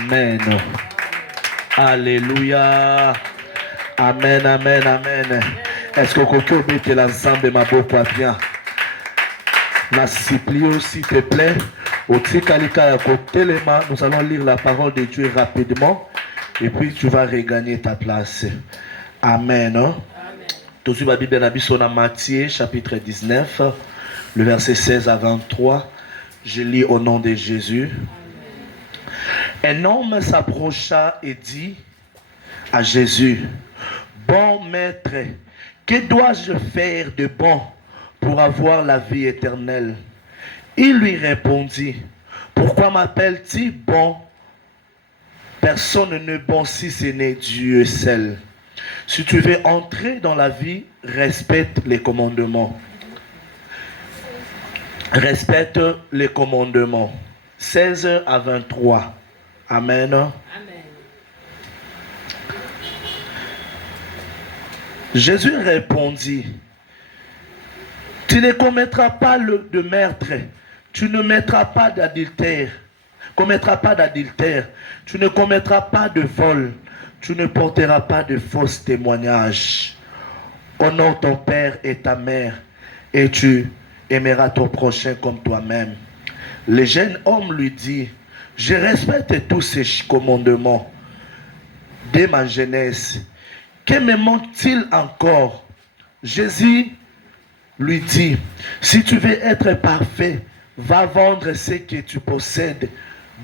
Amen. Alléluia. Amen, amen, amen. Est-ce que quelqu'un peut l'ensemble de ma beaucoup bien? La supplie, s'il te plaît. Au Tikalika Telema, nous allons lire la parole de Dieu rapidement. Et puis tu vas regagner ta place. Amen. Tout sur la Bible dans Matthieu chapitre 19, le verset 16 à 23. Je lis au nom de Jésus. Un homme s'approcha et dit à Jésus: Bon maître, que dois-je faire de bon pour avoir la vie éternelle? Il lui répondit: Pourquoi m'appelles-tu bon? Personne n'est bon si ce n'est Dieu seul. Si tu veux entrer dans la vie, respecte les commandements. Respecte les commandements. 16 à 23. Amen. Amen. Jésus répondit: Tu ne commettras pas de meurtre, tu ne commettras pas d'adultère, tu ne commettras pas de vol, tu ne porteras pas de faux témoignages. Honore ton père et ta mère, et tu aimeras ton prochain comme toi-même. Le jeune homme lui dit: Je respecte tous ces commandements dès ma jeunesse. Que me manque-t-il encore? Jésus lui dit: Si tu veux être parfait, va vendre ce que tu possèdes,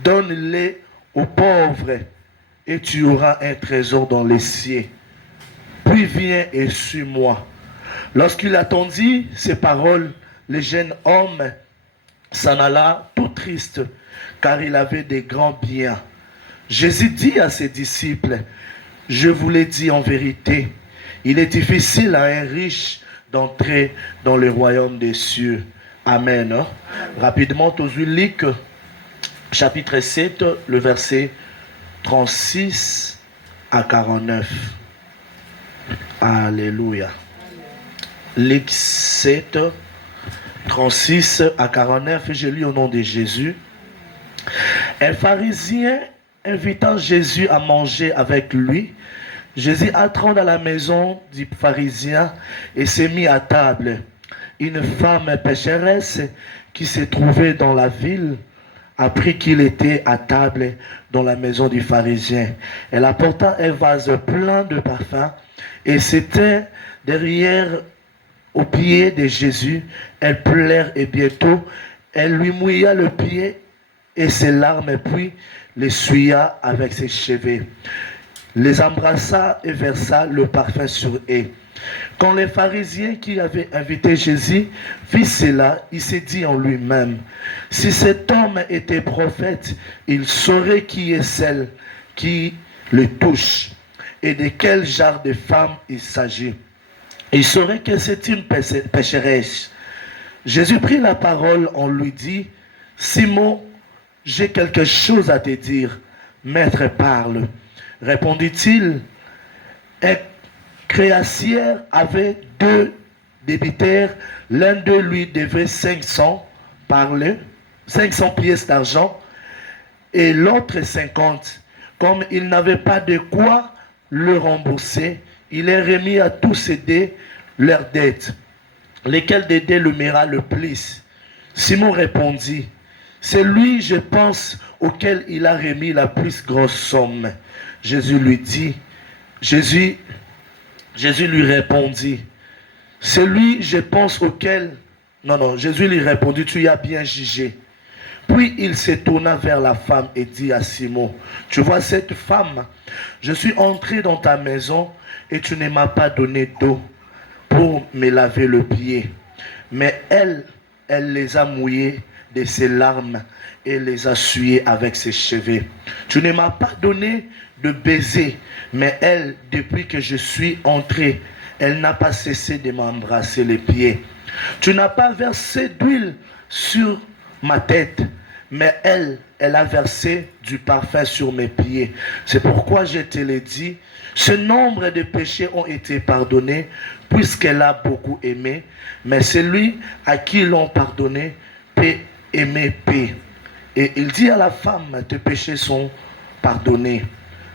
donne-le aux pauvres, et tu auras un trésor dans les cieux. Puis viens et suis-moi. Lorsqu'il attendit ces paroles, le jeune homme s'en alla tout triste, car il avait des grands biens. Jésus dit à ses disciples: Je vous l'ai dit en vérité, il est difficile à un riche d'entrer dans le royaume des cieux. Amen. Amen. Rapidement, tous Luc, chapitre 7, le verset 36 à 49. Alléluia. Luc 7, 36 à 49, je lis au nom de Jésus. Un pharisien invitant Jésus à manger avec lui, Jésus entrant dans la maison du pharisien et s'est mis à table. Une femme pécheresse qui se trouvait dans la ville apprit qu'il était à table dans la maison du pharisien. Elle apporta un vase plein de parfums et c'était derrière au pied de Jésus. Elle pleura et bientôt elle lui mouilla le pied et ses larmes, puis l'essuya avec ses cheveux, les embrassa et versa le parfum sur eux. Quand les pharisiens qui avaient invité Jésus vit cela, il s'est dit en lui-même: Si cet homme était prophète, il saurait qui est celle qui le touche et de quel genre de femme il s'agit. Il saurait que c'est une pécheresse. Jésus prit la parole, on lui dit: Simon, j'ai quelque chose à te dire. Maître, parle. Répondit-il: Un créancier avait 2 débiteurs. L'un d'eux lui devait 500 pièces d'argent et l'autre 50. Comme il n'avait pas de quoi le rembourser, il les remis à tous ces deux leurs dettes. Lesquels des deux le mira le plus? Simon répondit: C'est lui, je pense, auquel il a remis la plus grosse somme. Jésus lui répondit: C'est lui, je pense, auquel... Non, Jésus lui répondit: Tu y as bien jugé. Puis il se tourna vers la femme et dit à Simon: Tu vois cette femme? Je suis entré dans ta maison et tu ne m'as pas donné d'eau pour me laver le pied. Mais elle les a mouillés de ses larmes et les a essuyés avec ses cheveux. Tu ne m'as pas donné de baiser, mais elle, depuis que je suis entré, elle n'a pas cessé de m'embrasser les pieds. Tu n'as pas versé d'huile sur ma tête, mais elle a versé du parfum sur mes pieds. C'est pourquoi je te l'ai dit, ce nombre de péchés ont été pardonnés, puisqu'elle a beaucoup aimé, mais celui à qui l'on pardonné peut aimer peu. Et il dit à la femme: Tes péchés sont pardonner.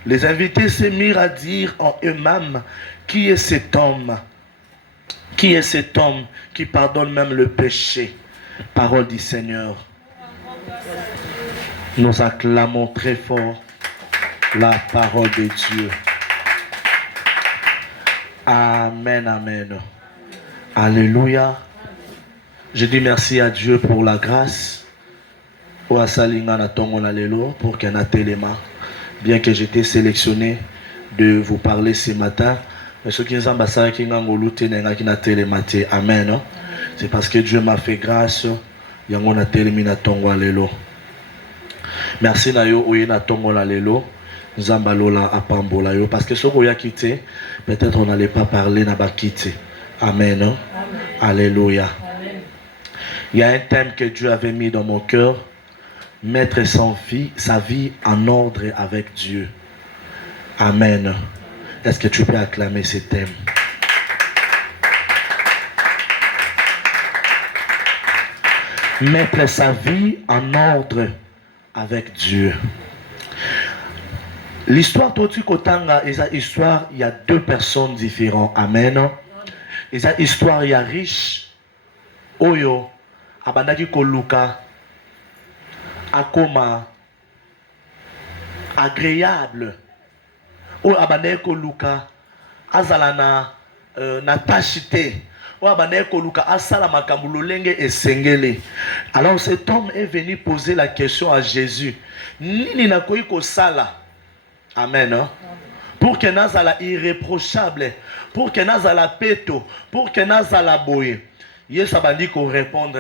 Les invités se mirent à dire en eux-mêmes, qui est cet homme? Qui est cet homme qui pardonne même le péché? Parole du Seigneur. Nous acclamons très fort la parole de Dieu. Amen, amen. Alléluia. Je dis merci à Dieu pour la grâce. Pour qu'un téléma. Bien que j'étais sélectionné de vous parler ce matin, mais ceux qui nous ambassadent qui n'ont amen. C'est parce que Dieu m'a fait grâce. Merci Nayo Oyena Tongola Lelo. Zambalola Apambola yo. Parce que ce qu'on a quitté, peut-être on n'allait pas parler n'a pas quitté. Amen. Amen. Alléluia. Amen. Il y a un thème que Dieu avait mis dans mon cœur. Mettre sa vie en ordre avec Dieu. Amen. Est-ce que tu peux acclamer ce thème? Mettre sa vie en ordre avec Dieu. L'histoire Toti Kotanga est une histoire, il y a deux personnes différentes. Amen. Et cette histoire, il y a riche. Oyo, abandaki koluka, akoma, agréable. Oyo abandaki koluka, azalana, natachite. Oyo abandaki koluka, asala makambulo lenge esengele. Alors cet homme est venu poser la question à Jésus. Nini nakoyi kosala? Amen. Hein? Pour que nazala irréprochable, pour que nazala peto, pour que nazala boye. Yes, abandi qu'on répondre.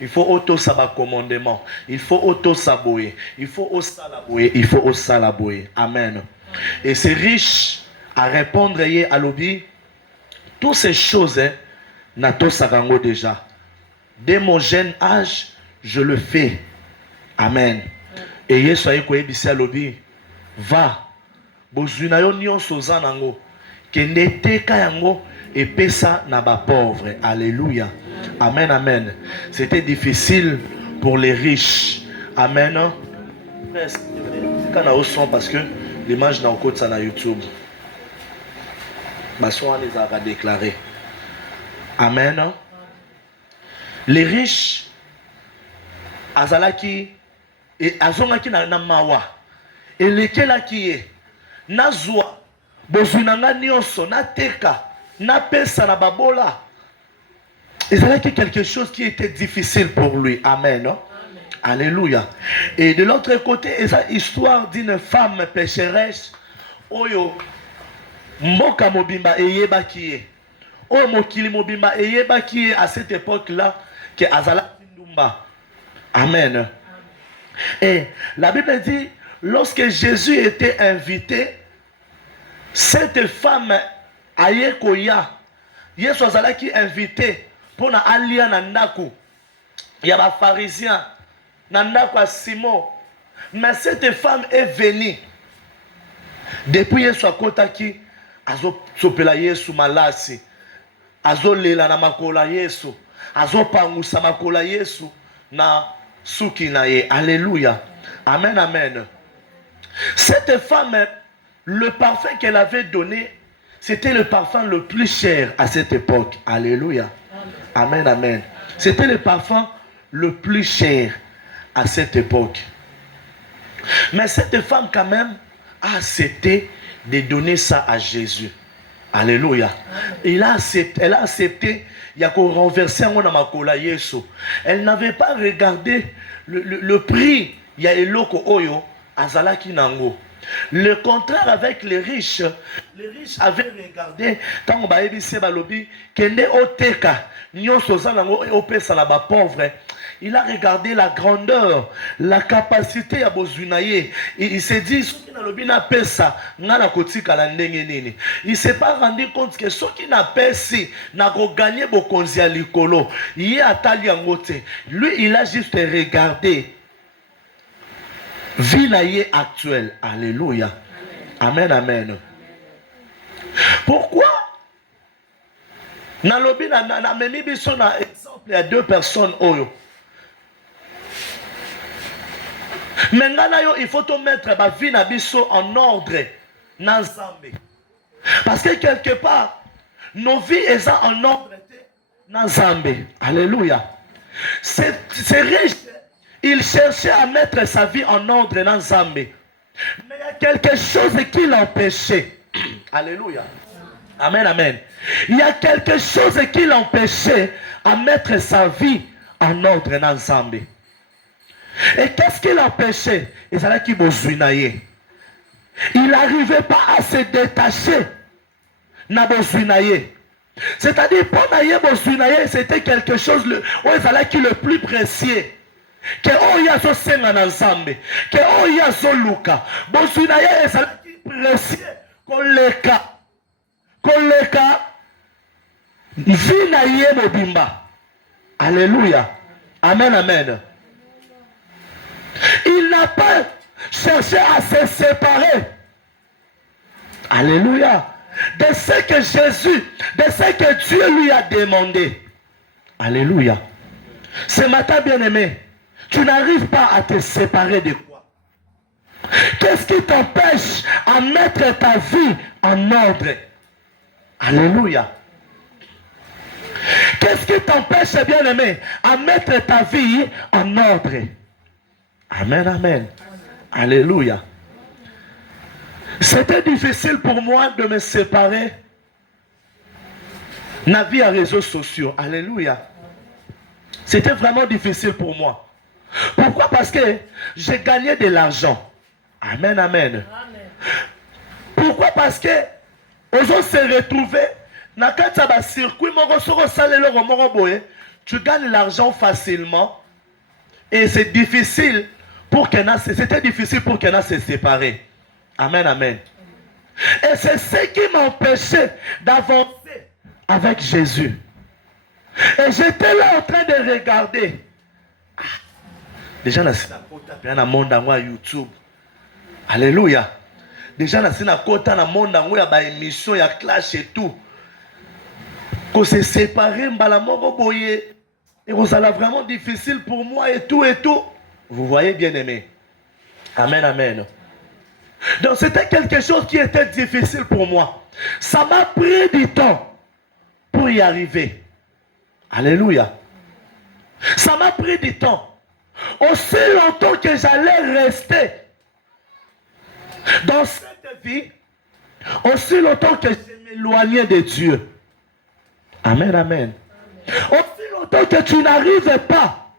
Il faut auto saba commandement. Il faut auto saboyer. Il faut au salaboyer. Il faut au salaboyer. Amen. Et c'est riche à répondre à l'obi. Toutes ces choses, nato sarango déjà. Dès mon jeune âge, je le fais. Amen. Et yes, soyez quoi bisi à l'obi. Va. Bozuna yo nyonso zanango. Kende teka yango. Et pesa na ba pauvre. Alléluia. Amen, amen. C'était difficile pour les riches. Amen. Quand on a au son parce que l'image n'a aucun ça na YouTube. Ma soeur les a déclaré. Amen. Les riches azalaki et azongaki na mawa. Et lequel qui est nazwa bozunanga nyonso na teka na pesa na babola. Il y avait quelque chose qui était difficile pour lui. Amen. Amen. Alléluia. Et de l'autre côté, il y a l'histoire d'une femme pécheresse. Oyo mboka mobimba eyeba kiye. Oyo mokili mobimba eyeba kiye à cette époque-là que azala ndumba. Amen. Et la Bible dit, lorsque Jésus était invité, cette femme ayekoya, Yesu azalaki invité pour na alia na ndaku ya ba pharisien na ndaku a Simon. Mais cette femme est venue depuis Yesu akotaki azo sopela Yesu malasi, azo lela na makola Yesu, azo pangusa makola Yesu na suki na ye. Alléluia. Amen, amen. Cette femme, le parfum qu'elle avait donné, c'était le parfum le plus cher à cette époque. Alléluia. Amen, amen. C'était le parfum le plus cher à cette époque. Mais cette femme quand même a accepté de donner ça à Jésus. Alléluia. Elle a accepté. Il y a qu'on renversé en makola Yesu. Elle n'avait pas regardé le prix. Il y a eloko oyo azalaki nango. Le contraire avec les riches avaient regardé quand on baebi se balobi kende oteka nyonso zanango opesa la ba pauvre. Il a regardé la grandeur, la capacité à bozunaye. Il s'est dit il ne s'est pas rendu compte que ce qui n'a pas si n'a gagné bokonzi à likolo. Lui, il a juste regardé vie naïe actuelle. Alléluia. Amen, amen. Pourquoi? Nalobi na memi biso na exemple à deux personnes oyo. Maintenant, il faut te mettre ma vie en ordre. Parce que quelque part, nos vies sont en ordre. Alléluia. C'est riche. Il cherchait à mettre sa vie en ordre dans Zambé. Mais il y a quelque chose qui l'empêchait. Alléluia. Amen, amen. Il y a quelque chose qui l'empêchait à mettre sa vie en ordre dans Zambé. Et qu'est-ce qui l'empêchait? Il n'arrivait pas à se détacher. C'est-à-dire, pour Bosunaye, c'était quelque chose qui le plus précieux. Que Oyazo Senga Nzambe, que Oyazo Luka. Bosunaye est précieux. Koleka. Vinaye Mobimba. Alléluia. Amen, amen. Il n'a pas cherché à se séparer. Alléluia. De ce que Jésus, de ce que Dieu lui a demandé. Alléluia. Ce matin, bien-aimé, tu n'arrives pas à te séparer de quoi? Qu'est-ce qui t'empêche à mettre ta vie en ordre? Alléluia. Qu'est-ce qui t'empêche, bien-aimé, à mettre ta vie en ordre? Amen, amen. Alléluia. C'était difficile pour moi de me séparer de la vie à réseaux sociaux. Alléluia. C'était vraiment difficile pour moi. Pourquoi? Parce que j'ai gagné de l'argent. Amen, amen. Pourquoi? Parce que on se retrouver dans un circuit, tu gagnes l'argent facilement et c'est difficile pour qu'elle c'était difficile pour qu'elle se sépare. Amen, amen. Et c'est ce qui m'empêchait d'avancer avec Jésus. Et j'étais là en train de regarder. Déjà, on a un monde dans YouTube. Alléluia. Déjà, on a un monde dans une émission, il y a clash et tout. Qu'on s'est séparé, et ça a vraiment difficile pour moi et tout et tout. Vous voyez, bien aimé. Amen, amen. Donc c'était quelque chose qui était difficile pour moi. Ça m'a pris du temps pour y arriver. Alléluia. Ça m'a pris du temps. Aussi longtemps que j'allais rester dans cette vie, aussi longtemps que je m'éloignais de Dieu. Amen, amen. Aussi longtemps que tu n'arrives pas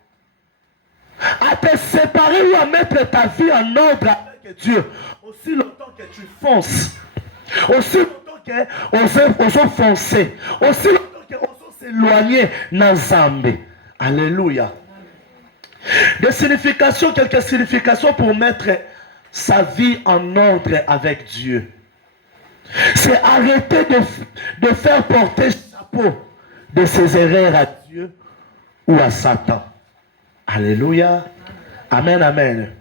à te séparer ou à mettre ta vie en ordre avec Dieu, aussi longtemps que tu fonces, aussi longtemps qu'on s'est foncé, aussi longtemps qu'on s'est éloigné dans Zambé. Alléluia. Des significations, quelques significations pour mettre sa vie en ordre avec Dieu. C'est arrêter de faire porter chapeau de ses erreurs à Dieu ou à Satan. Alléluia. Amen, amen.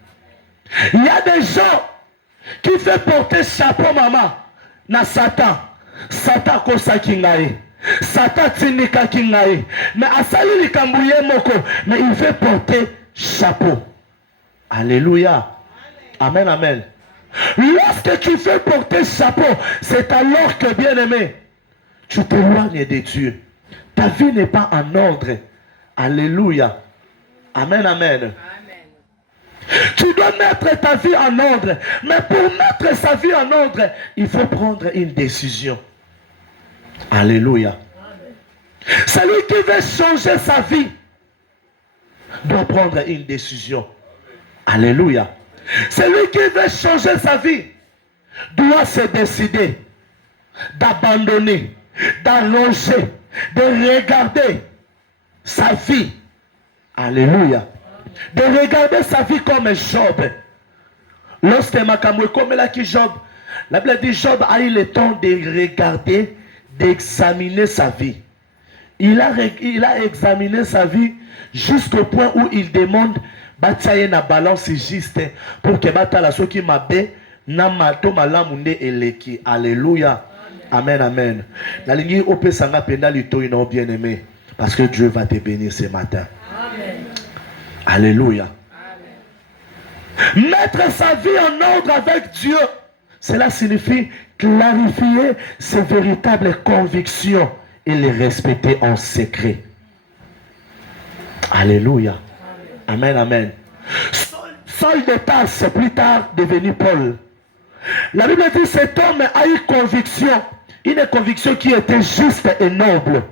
Il y a des gens qui font porter chapeau, maman, na Satan. Satan kosa kingaye. Satan tinika kingaye. Mais asali likambouye moko. Mais il fait porter chapeau. Alléluia. Amen, amen. Lorsque tu fais porter chapeau, c'est alors que, bien aimé, tu t'éloignes de Dieu. Ta vie n'est pas en ordre. Alléluia. Amen, amen. Tu dois mettre ta vie en ordre. Mais pour mettre sa vie en ordre, il faut prendre une décision. Alléluia. Celui qui veut changer sa vie doit prendre une décision. Alléluia. Celui qui veut changer sa vie doit se décider d'abandonner, d'allonger, de regarder sa vie. Alléluia. De regarder sa vie comme Job. Lorsque Makamwe comme là qui Job, la Bible dit Job a eu le temps de regarder, d'examiner sa vie. Il a examiné sa vie jusqu'au point où il demande bataille na balance juste pour que batala ceux qui m'abe na mato malamunde eleki. Alléluia. Amen, amen. La ligne ope sanga penda lito ino bien aimé parce que Dieu va te bénir ce matin. Amen. Alléluia. Amen. Mettre sa vie en ordre avec Dieu, cela signifie clarifier ses véritables convictions et les respecter en secret. Alléluia. Amen, amen. Saul de Tarse, plus tard devenu Paul. La Bible dit que cet homme a une conviction qui était juste et noble.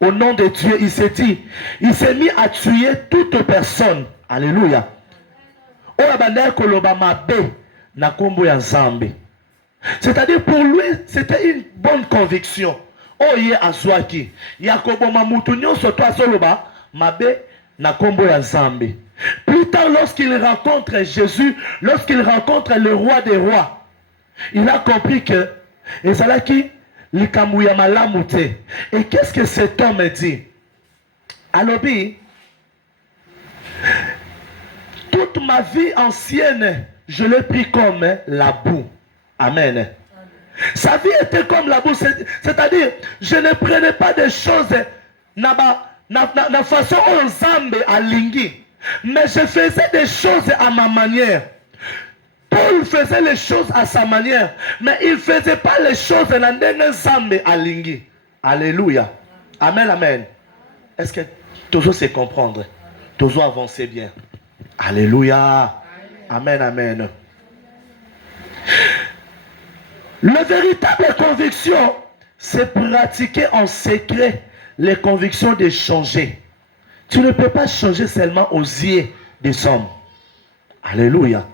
Au nom de Dieu, il s'est mis à tuer toute personne. Alléluia. C'est-à-dire pour lui, c'était une bonne conviction. Oye azwaki. Yakoboma mutunyo soto azoloba mabe na kombo ya Nzambe. Plus tard, lorsqu'il rencontre Jésus, lorsqu'il rencontre le roi des rois, il a compris que ezalaki likambu ya malamu te. Et qu'est-ce que cet homme dit? Alobi, toute ma vie ancienne, je l'ai pris comme la boue. Amen. Sa vie était comme la boue, c'est-à-dire, je ne prenais pas des choses na façon Nzambe alingi, mais je faisais des choses à ma manière. Paul faisait les choses à sa manière, mais il ne faisait pas les choses na Nzambe alingi. Alléluia. Amen, amen. Est-ce que toujours c'est comprendre? Toujours avancer bien. Alléluia. Amen, amen. La véritable conviction, c'est pratiquer en secret les convictions de changer. Tu ne peux pas changer seulement aux yeux des hommes. Alléluia.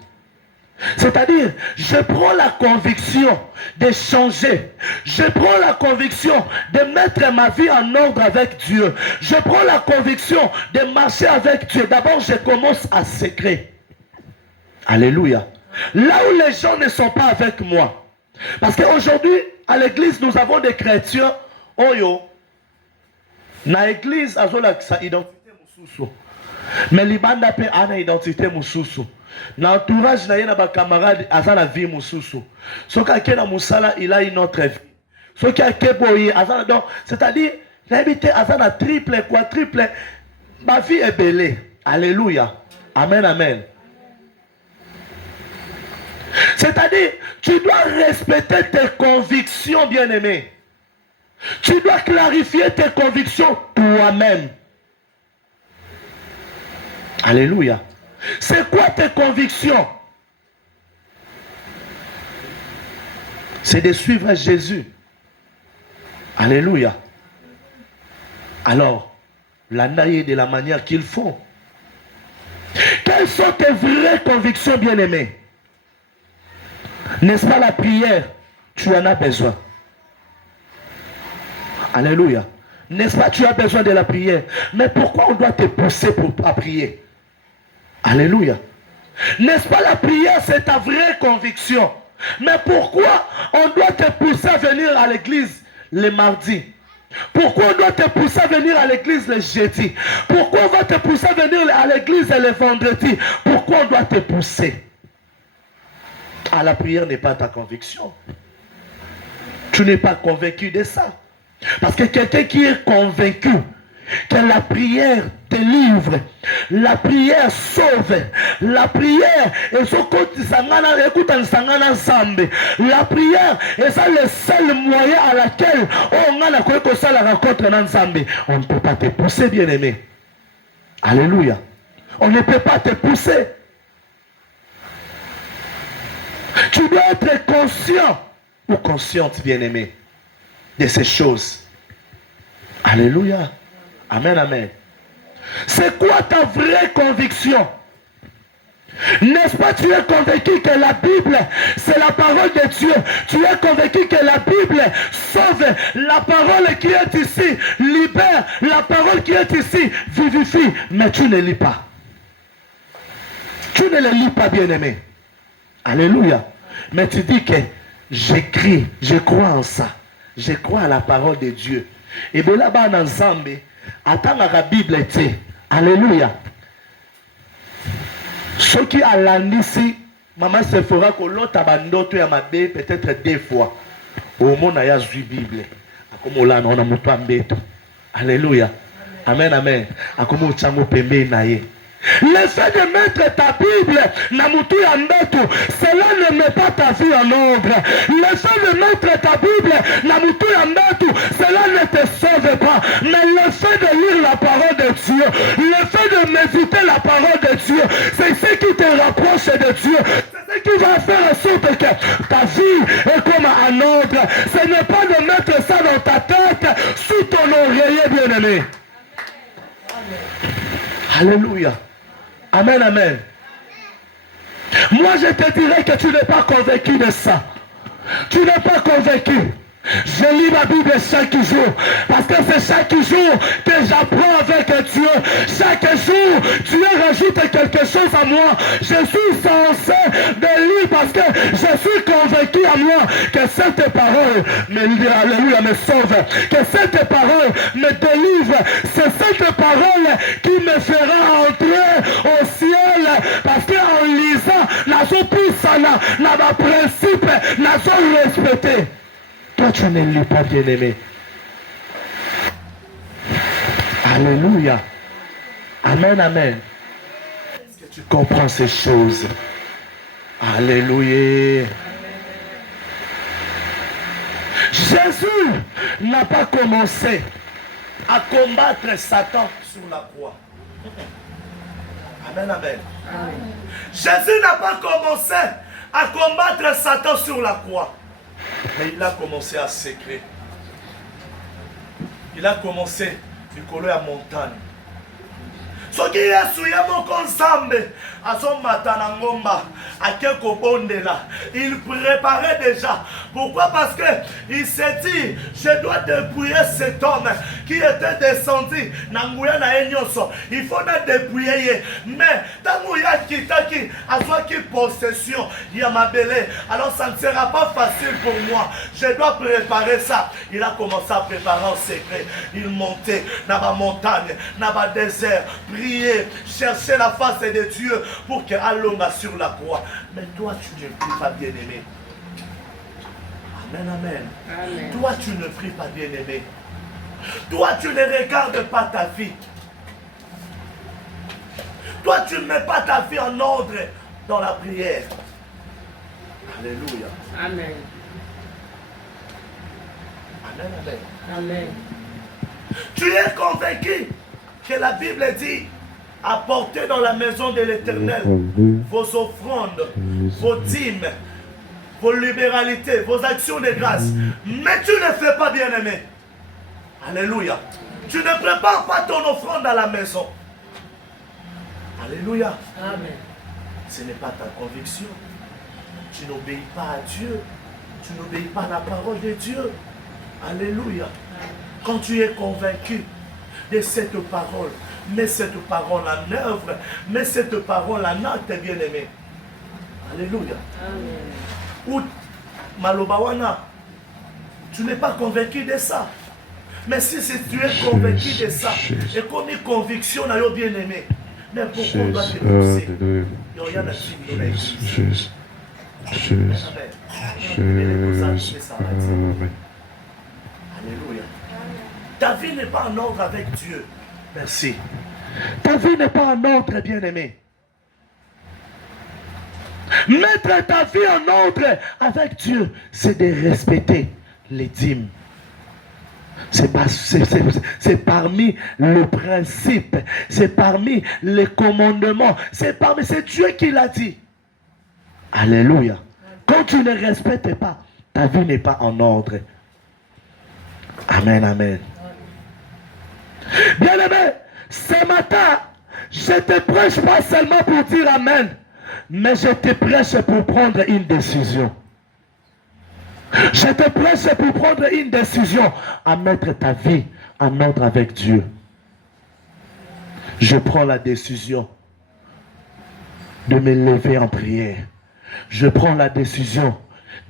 C'est-à-dire, je prends la conviction de changer. Je prends la conviction de mettre ma vie en ordre avec Dieu. Je prends la conviction de marcher avec Dieu. D'abord, je commence à secret. Alléluia. Là où les gens ne sont pas avec moi. Parce qu'aujourd'hui, à l'église, nous avons des chrétiens. Oyo. Na l'église, azola sa identité mususu. Mais libanda pe ana identité mususu. Na entourage na yena ba camarade azala vie mususu. Soka kena musala il a une autre vie. Soka keboyi azala donc c'est-à-dire l'habité azala triple quadruple ma vie est belle. Alléluia. Amen, amen. C'est-à-dire, tu dois respecter tes convictions, bien-aimé. Tu dois clarifier tes convictions toi-même. Alléluia. C'est quoi tes convictions? C'est de suivre Jésus. Alléluia. Alors, la naïe de la manière qu'il faut. Quelles sont tes vraies convictions, bien-aimé? N'est-ce pas la prière? Tu en as besoin. Alléluia. N'est-ce pas, tu as besoin de la prière? Mais pourquoi on doit te pousser à prier? Alléluia. N'est-ce pas la prière, c'est ta vraie conviction? Mais pourquoi on doit te pousser à venir à l'église le mardi? Pourquoi on doit te pousser à venir à l'église le jeudi? Pourquoi on va te pousser à venir à l'église le vendredi? Pourquoi on doit te pousser? À la prière n'est pas ta conviction. Tu n'es pas convaincu de ça. Parce que quelqu'un qui est convaincu que la prière délivre, la prière sauve, la prière est la prière est le seul moyen à laquelle on a la rencontre dans Nzambe. On ne peut pas te pousser, bien-aimé. Alléluia. On ne peut pas te pousser. Tu dois être conscient ou consciente, bien-aimé, de ces choses. Alléluia. Amen, amen. C'est quoi ta vraie conviction? N'est-ce pas, tu es convaincu que la Bible, c'est la parole de Dieu. Tu es convaincu que la Bible sauve. La parole qui est ici libère. La parole qui est ici vivifie. Mais tu ne lis pas. Tu ne le lis pas, bien-aimé. Alléluia. Mais tu dis que j'écris, je crois en ça. Je crois à la parole de Dieu. Et bien là-bas dans Nzambe, attends la Bible était. Alléluia. Ce qui a l'andisi, maman se fera que l'autre abandonne à ma bé peut-être 2 fois. Au monde il y a une Bible. Comme là on a monté un bête. Alléluia. Amen, amen. Comme on tient au pembe naïe. Le fait de mettre ta Bible na mutu ya mbetu, cela ne met pas ta vie en ordre. Le fait de mettre ta Bible na mutu ya mbetu, cela ne te sauve pas. Mais le fait de lire la parole de Dieu, le fait de méditer la parole de Dieu, c'est ce qui te rapproche de Dieu. C'est ce qui va faire en sorte que ta vie est comme un ordre. Ce n'est pas de mettre ça dans ta tête, sous ton oreiller, bien-aimé. Alléluia. Amen, amen. Moi, je te dirais que tu n'es pas convaincu de ça. Tu n'es pas convaincu. Je lis ma Bible chaque jour. Parce que c'est chaque jour que j'apprends avec Dieu. Chaque jour, Dieu rajoute quelque chose à moi. Je suis censé de lire parce que je suis convaincu à moi que cette parole alléluia, me sauve. Que cette parole me délivre. C'est cette parole qui me fera entrer au ciel. Parce qu'en lisant, la puissance, la principe, la respecté. Toi, tu ne lis pas, bien-aimé. Alléluia. Amen, amen. Est-ce que tu comprends ces choses? Alléluia. Jésus n'a pas commencé à combattre Satan sur la croix. Amen, amen. Amen. Jésus n'a pas commencé à combattre Satan sur la croix. Mais il a commencé à secret. Il a commencé du color à montagne. Ce qui est souillé mon consambe, à son matin à ngomba, à quelque bondela, il préparait déjà. Pourquoi? Parce que il s'est dit, je dois dépouiller cet homme qui était descendu Nangouya na Enyoso. Il faut la dépouiller. Mais Tangouya Kitaki, à soi qui possession, il y a ma belle. Alors ça ne sera pas facile pour moi. Je dois préparer ça. Il a commencé à préparer en secret. Il montait dans la montagne, dans le désert, prier, chercher la face de Dieu pour qu'il allonge sur la croix. Mais toi, tu ne pries pas, bien-aimé. Amen, amen, amen. Toi, tu ne pries pas, bien-aimé. Toi, tu ne regardes pas ta vie. Toi, tu ne mets pas ta vie en ordre dans la prière. Alléluia. Amen. Amen, amen. Amen. Tu es convaincu que la Bible dit: apportez dans la maison de l'Éternel vos offrandes, vos dîmes, vos libéralités, vos actions de grâce. Mais tu ne fais pas, bien-aimé. Alléluia. Tu ne prépares pas ton offrande à la maison. Alléluia. Amen. Ce n'est pas ta conviction. Tu n'obéis pas à Dieu. Tu n'obéis pas à la parole de Dieu. Alléluia. Quand tu es convaincu de cette parole, mets cette parole en œuvre, mets cette parole en acte, bien-aimé. Alléluia. Amen. Ou Malobawana, tu n'es pas convaincu de ça. Mais si tu es convaincu de ça, et comme une conviction, bien-aimé, mais pourquoi on doit te pousser? Il n'y a rien à dire. Alléluia. Ta vie n'est pas en ordre avec Dieu. Merci. Ta vie n'est pas en ordre, bien-aimé. Mettre ta vie en ordre avec Dieu, c'est de respecter les dîmes. C'est parmi le principe, c'est parmi les commandements, c'est Dieu qui l'a dit. Alléluia. Quand tu ne respectes pas, ta vie n'est pas en ordre. Amen, amen. Bien-aimé, ce matin, je te prêche pas seulement pour dire amen, mais je te prêche pour prendre une décision. Je te prêche pour prendre une décision à mettre ta vie en ordre avec Dieu. Je prends la décision de me lever en prière. Je prends la décision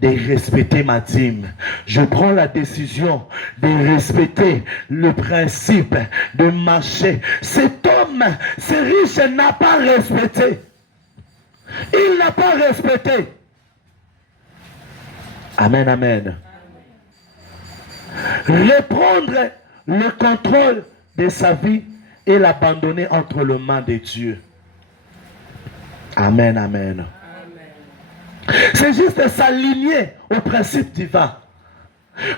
de respecter ma dîme. Je prends la décision de respecter le principe de marcher. Cet homme, ce riche n'a pas respecté. Il n'a pas respecté. Amen, amen. Reprendre le contrôle de sa vie et l'abandonner entre les mains de Dieu. Amen, amen. C'est juste de s'aligner au principe divin.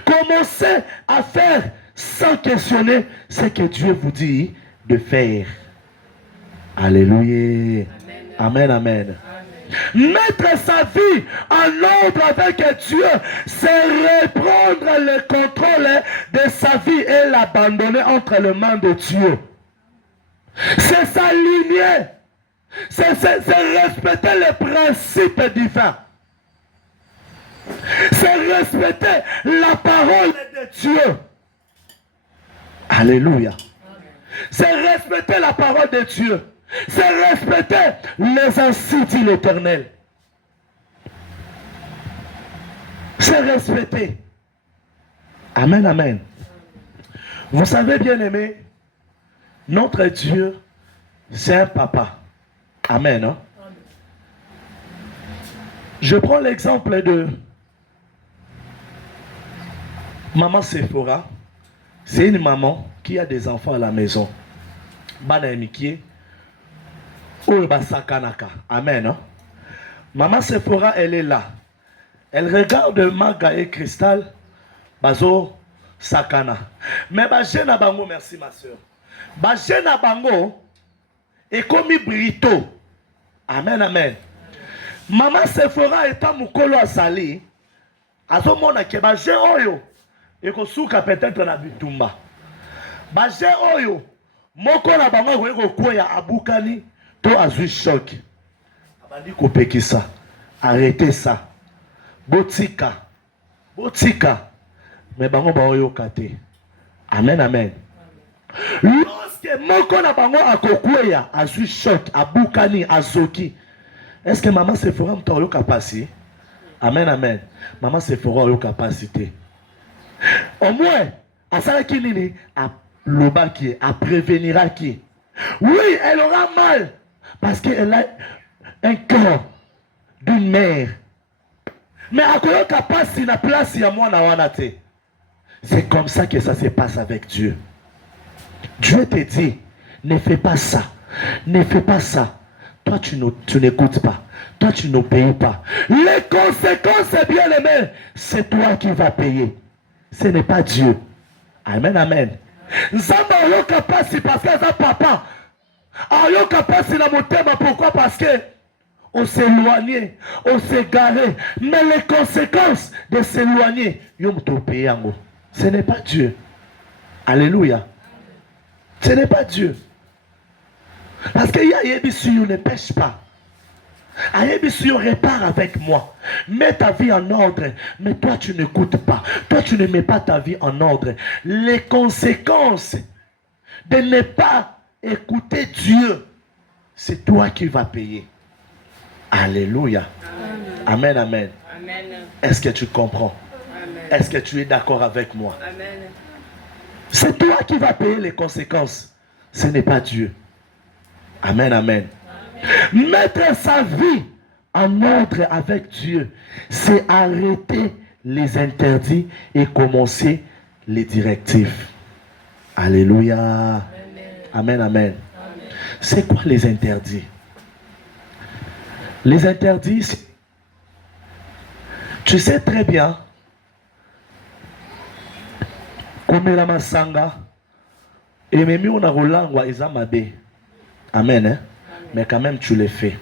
Commencez à faire sans questionner ce que Dieu vous dit de faire. Alléluia. Amen, amen. Mettre sa vie en ordre avec Dieu, c'est reprendre le contrôle de sa vie et l'abandonner entre les mains de Dieu. C'est s'aligner. C'est respecter les principes divins. C'est respecter la parole de Dieu. Alléluia. C'est respecter la parole de Dieu. C'est respecter les ainsi dit l'Éternel. C'est respecter. Amen, amen. Vous savez, bien aimé, notre Dieu, c'est un papa. Amen. Hein? Je prends l'exemple de Maman Sephora. C'est une maman qui a des enfants à la maison. Banamikie. Amen. Hein? Maman Sephora, elle est là. Elle regarde Maga et Cristal. Bazo Sakana. Mais Bajena Bango, merci ma soeur. Bajena Bango est comme Brito. Amen, amen. Maman Sephora étant mukolo asali. Azo mona ke baje oyo. Eko souka peut-être na bitumba. Baje oyo. Moko na bango eko koya abukani. To azui choc. Abandi kopekisa. Arrêtez ça. Botika. Botika. Mais bango ba oyo kate. Amen, amen. Lorsque moko na bango akokweya azui choc, abukani, azoki. Est-ce que maman Sephora mta oyo kapasi? Amen, amen. Maman Sephora oyo capacité. Au moins, à ça qui nini, à l'obaki, à prévenir à qui. Oui, elle aura mal. Parce qu'elle a un cœur d'une mère. Mais à quoi capacité na place ya moi na wanate. C'est comme ça que ça se passe avec Dieu. Dieu te dit, ne fais pas ça. Ne fais pas ça. Toi, tu n'écoutes pas. Toi, tu n'obéis pas. Les conséquences, bien aimé, c'est toi qui vas payer. Ce n'est pas Dieu. Amen, amen. Nzamba oyoka pasi parce que ça papa. Oyoka pasi na motema, pourquoi? Parce que on s'éloignait, on s'est garé. Mais les conséquences de s'éloigner, ce n'est pas Dieu. Alléluia. Ce n'est pas Dieu. Parce que Yébisu ne pêche pas. Yébisu répare avec moi. Mets ta vie en ordre. Mais toi, tu n'écoutes pas. Toi, tu ne mets pas ta vie en ordre. Les conséquences de ne pas écouter Dieu, c'est toi qui vas payer. Alléluia. Amen, amen. Amen. Est-ce que tu comprends? Amen. Est-ce que tu es d'accord avec moi? Amen. C'est toi qui vas payer les conséquences. Ce n'est pas Dieu. Amen, amen. Amen. Mettre sa vie en ordre avec Dieu, c'est arrêter les interdits et commencer les directives. Alléluia. Amen, amen. Amen. C'est quoi les interdits? Les interdits, tu sais très bien, comme la masanga, et même on a rolangwa izamabe. Amen, hein? Mais quand même tu le fais.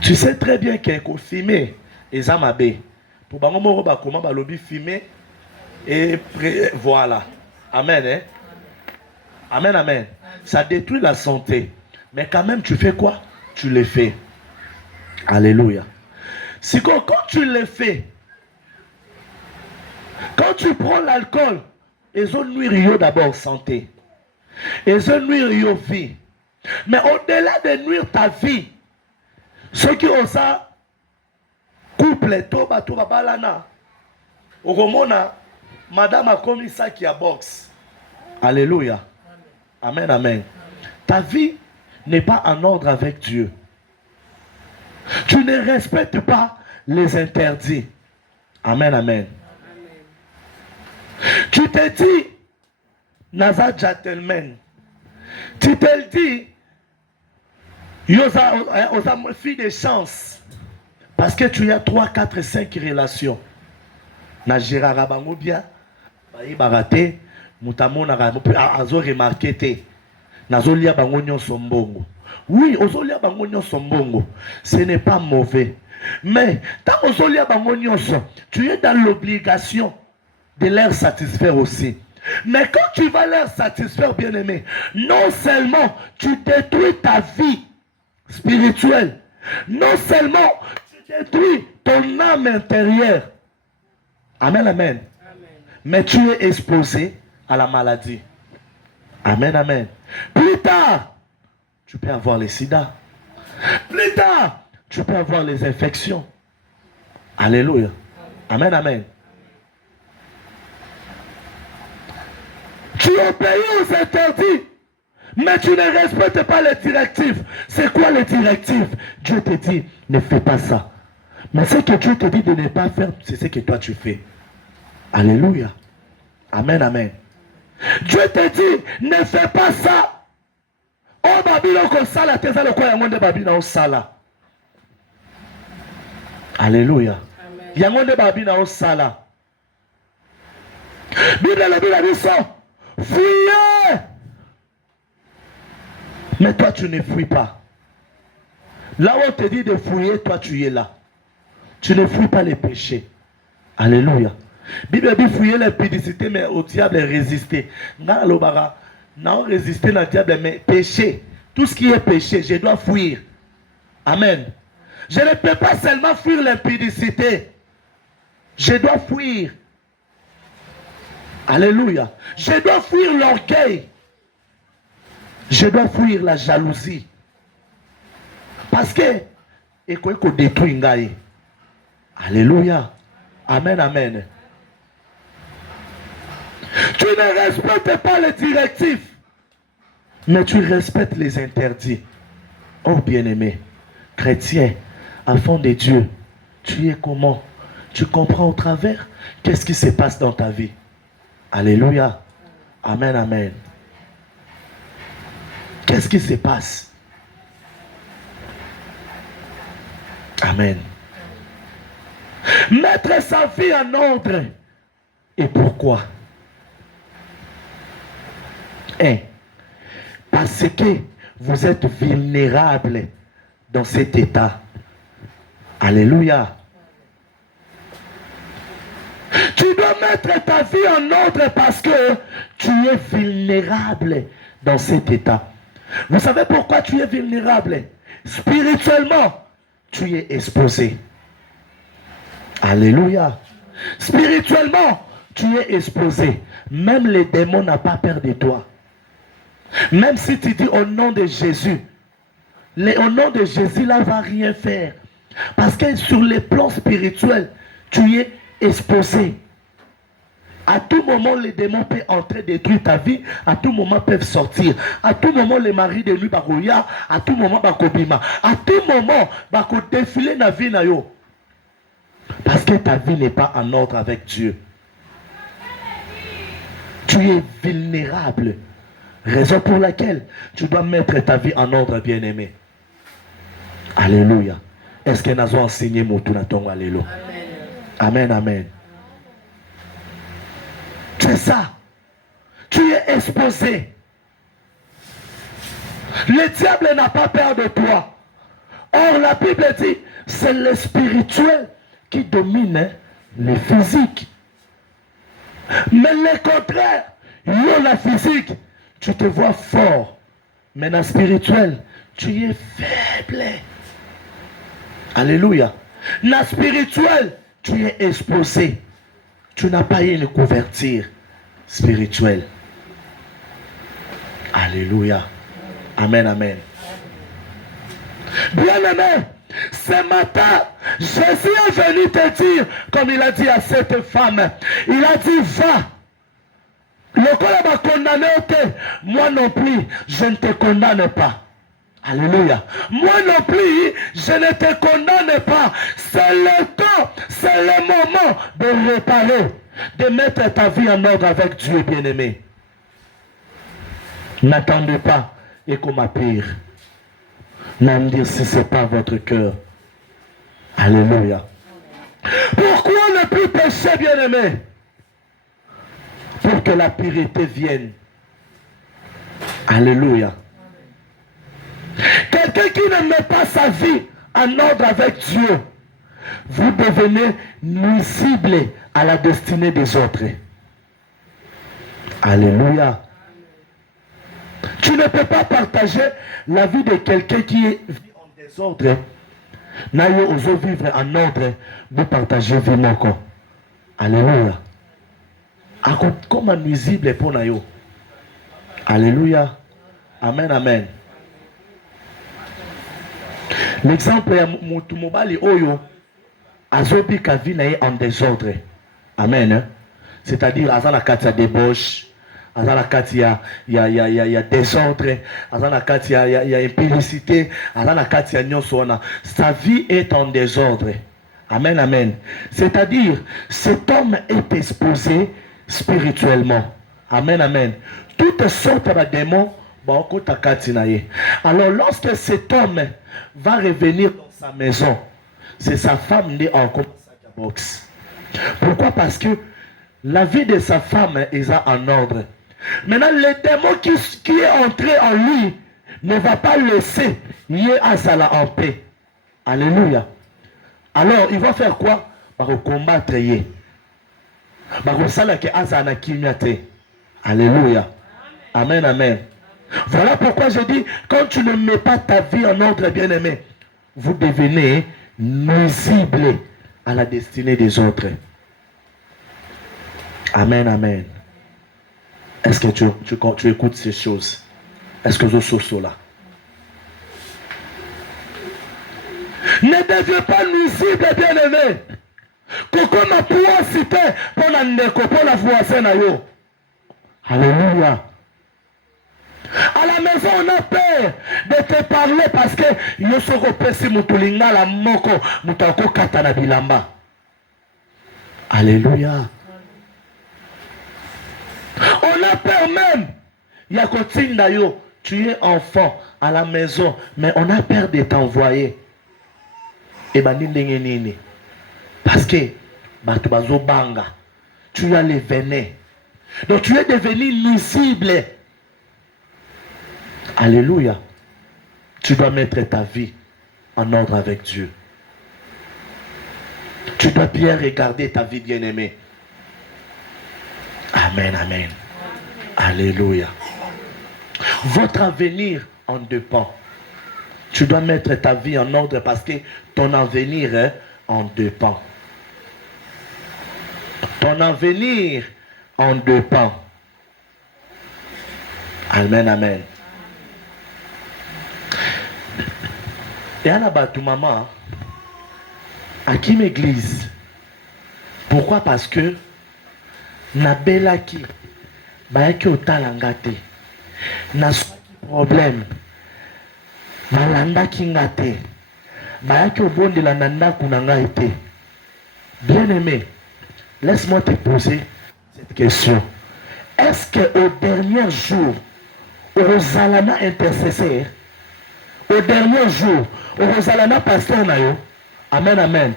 Tu sais très bien qu'il faut filmer izamabe. Pour bango ba comment ba lobby filmer et voilà. Amen, hein? Amen, amen. Ça détruit la santé. Mais quand même tu fais quoi? Tu le fais. Alléluia. Si quand tu le fais, quand tu prends l'alcool, ils ont nuire d'abord santé. Ils ont nuire vie. Mais au-delà de nuire ta vie, ceux qui ont ça, couple, toba balana, au romona, madame a commis ça qui a boxe. Alléluia. Amen, amen. Ta vie n'est pas en ordre avec Dieu. Tu ne respectes pas les interdits. Amen, amen. Tu te dis, Naza gentleman. Tu te dis, Aux filles de chance. Parce que tu as 3, 4, 5 relations. Na Gérard bango bien. Bayi baraté. Moutamona azo remarqué te. Nazo lia bango nyonso mbongo. Oui, ozo lia bango nyonso mbongo. Ce n'est pas mauvais. Mais tant ozo lia bango nyonso, tu es dans l'obligation de leur satisfaire aussi. Mais quand tu vas leur satisfaire, bien-aimé, non seulement tu détruis ta vie spirituelle, non seulement tu détruis ton âme intérieure. Amen, amen. Mais tu es exposé à la maladie. Amen, amen. Plus tard, tu peux avoir les sida. Plus tard, tu peux avoir les infections. Alléluia. Amen, amen. Tu obéis aux interdits, mais tu ne respectes pas les directives. C'est quoi les directives? Dieu te dit, ne fais pas ça. Mais ce que Dieu te dit de ne pas faire, c'est ce que toi tu fais. Alléluia. Amen, amen. Dieu te dit, ne fais pas ça. Oh, Babylon, comme ça, la thèse, le quoi, il y a de Babylon, sala. Alléluia. Il y a de Babylon, sala. Bible, la Bible a dit ça. Fuyez. Mais toi, tu ne fuis pas. Là où on te dit de fouiller, toi, tu es là. Tu ne fuis pas les péchés. Alléluia. Bible dit fouiller l'impudicité, mais au diable résister. Non, résister au diable, mais péché. Tout ce qui est péché, je dois fuir. Amen. Je ne peux pas seulement fuir l'impudicité. Je dois fuir. Alléluia. Je dois fuir l'orgueil. Je dois fuir la jalousie. Parce que, et quoi qu'on détruit ngaï. Alléluia. Amen, amen. Tu ne respectes pas les directives, mais tu respectes les interdits. Oh bien-aimé, chrétien, enfant de Dieu, tu es comment? Tu comprends au travers? Qu'est-ce qui se passe dans ta vie? Alléluia. Amen, amen. Qu'est-ce qui se passe? Amen. Mettre sa vie en ordre. Et pourquoi? Parce que vous êtes vulnérable dans cet état. Alléluia. Tu dois mettre ta vie en ordre parce que tu es vulnérable dans cet état. Vous savez pourquoi tu es vulnérable? Spirituellement, tu es exposé. Alléluia. Spirituellement, tu es exposé. Même les démons n'ont pas peur de toi. Même si tu dis au nom de Jésus, au nom de Jésus, là, ne va rien faire. Parce que sur le plan spirituel, tu es exposé. À tout moment, les démons peuvent entrer, détruire ta vie. À tout moment, peuvent sortir. À tout moment, les maris de nuit, bakoya. À tout moment, bakobima. À tout moment, bako défiler na vie na yo. Parce que ta vie n'est pas en ordre avec Dieu. Tu es vulnérable. Raison pour laquelle tu dois mettre ta vie en ordre, bien-aimé. Alléluia. Est-ce que nous avons enseigné mon tour à ton alléluia? Amen, amen. C'est ça. Tu es exposé. Le diable n'a pas peur de toi. Or, la Bible dit, c'est le spirituel qui domine le physique. Mais le contraire, la physique, tu te vois fort. Mais dans le spirituel, tu es faible. Alléluia. Dans le spirituel, tu es exposé. Tu n'as pas eu une couverture spirituelle. Alléluia. Amen, amen. Bien-aimé, ce matin, Jésus est venu te dire, comme il a dit à cette femme, il a dit, va. Le corps m'a condamné, moi non plus, je ne te condamne pas. Alléluia. Moi non plus, je ne te condamne pas. C'est le temps, c'est le moment de réparer, de mettre ta vie en ordre avec Dieu, bien-aimé. N'attendez pas et qu'on m'appire. N'endurcissez si pas votre cœur. Alléluia. Pourquoi ne plus pécher, bien-aimé? Pour que la pureté vienne. Alléluia. Quelqu'un qui ne met pas sa vie en ordre avec Dieu, vous devenez nuisible à la destinée des autres. Alléluia. Tu ne peux pas partager la vie de quelqu'un qui vit en désordre. N'ayez osé vivre en ordre, vous partagez vie moko. Alléluia. Comme nuisible pour Nayo. Alléluia. Amen, amen. L'exemple est Moutumobali Oyo. Azobi Kavi naye en désordre. Amen. C'est-à-dire, Azana Katia débauche. Azana Katia, il y a désordre. Azana Katia, il y a impudicité. Azana Katia Nyosona. Sa vie est en désordre. Amen, amen. C'est-à-dire, cet homme est exposé spirituellement. Amen, amen. Toutes sortes de démons. Alors, lorsque cet homme va revenir dans sa maison, c'est sa femme née en boxe. Pourquoi? Parce que la vie de sa femme est en ordre. Maintenant, le démon qui est entré en lui ne va pas laisser Yé Azala en paix. Alléluia. Alors, il va faire quoi? Il va combattre Yé. Alléluia. Amen, amen. Voilà pourquoi je dis, quand tu ne mets pas ta vie en ordre, bien-aimé, vous devenez nuisible à la destinée des autres. Amen, amen. Est-ce que tu écoutes ces choses? Est-ce que je suis là? Ne deviens pas nuisible, bien-aimé. Pourquoi ma pouvoir citer pour la neko, pour la voisine? Alléluia. À la maison, on a peur de te parler parce que Yosoko Pesi Mutulinga la moko Mutako Katana Bilamba. Alléluia. On a peur même. Yakotinda yo, tu es enfant à la maison, mais on a peur de t'envoyer. Et nini. Parce que Batubazo Banga, tu as les venin. Donc tu es devenu nuisible. Alléluia. Tu dois mettre ta vie en ordre avec Dieu. Tu dois bien regarder ta vie, bien-aimée. Amen, amen. Alléluia. Votre avenir en dépend. Tu dois mettre ta vie en ordre parce que ton avenir en dépend. Ton avenir en dépend. Amen, amen. Et à la bas, maman, à qui m'église? Pourquoi? Parce que Nabelaki, Bayaki au talangate, n'a problème, Malanda kingate, Bayaki au bon de la nanda kunanga été. Bien aimé, laisse-moi te poser cette question. Est-ce qu'au dernier jour, aux alana intercesseur, au dernier jour, Rosalana pasteur Nayo. Amen, amen.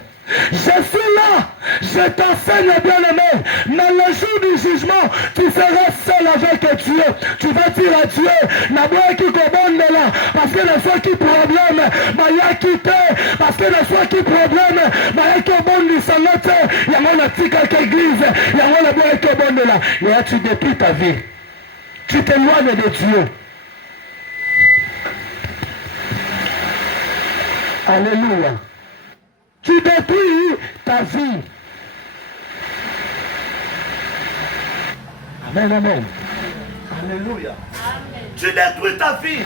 Je suis là, je t'enseigne, bien-aimé. Mais le jour du jugement, tu seras seul avec Dieu. Tu vas dire à Dieu, Naboua qui commande là, parce que ne soit qui problème, Maya quitté, parce que ne soit qui problème, Maya qui commande du sanote, il y a mon article avec l'église, il y a mon Naboua qui commande là. Et là, tu détruis ta vie. Tu t'éloignes de Dieu. Alléluia. Tu détruis ta vie. Amen, amen. Alléluia. Amen. Tu détruis ta vie.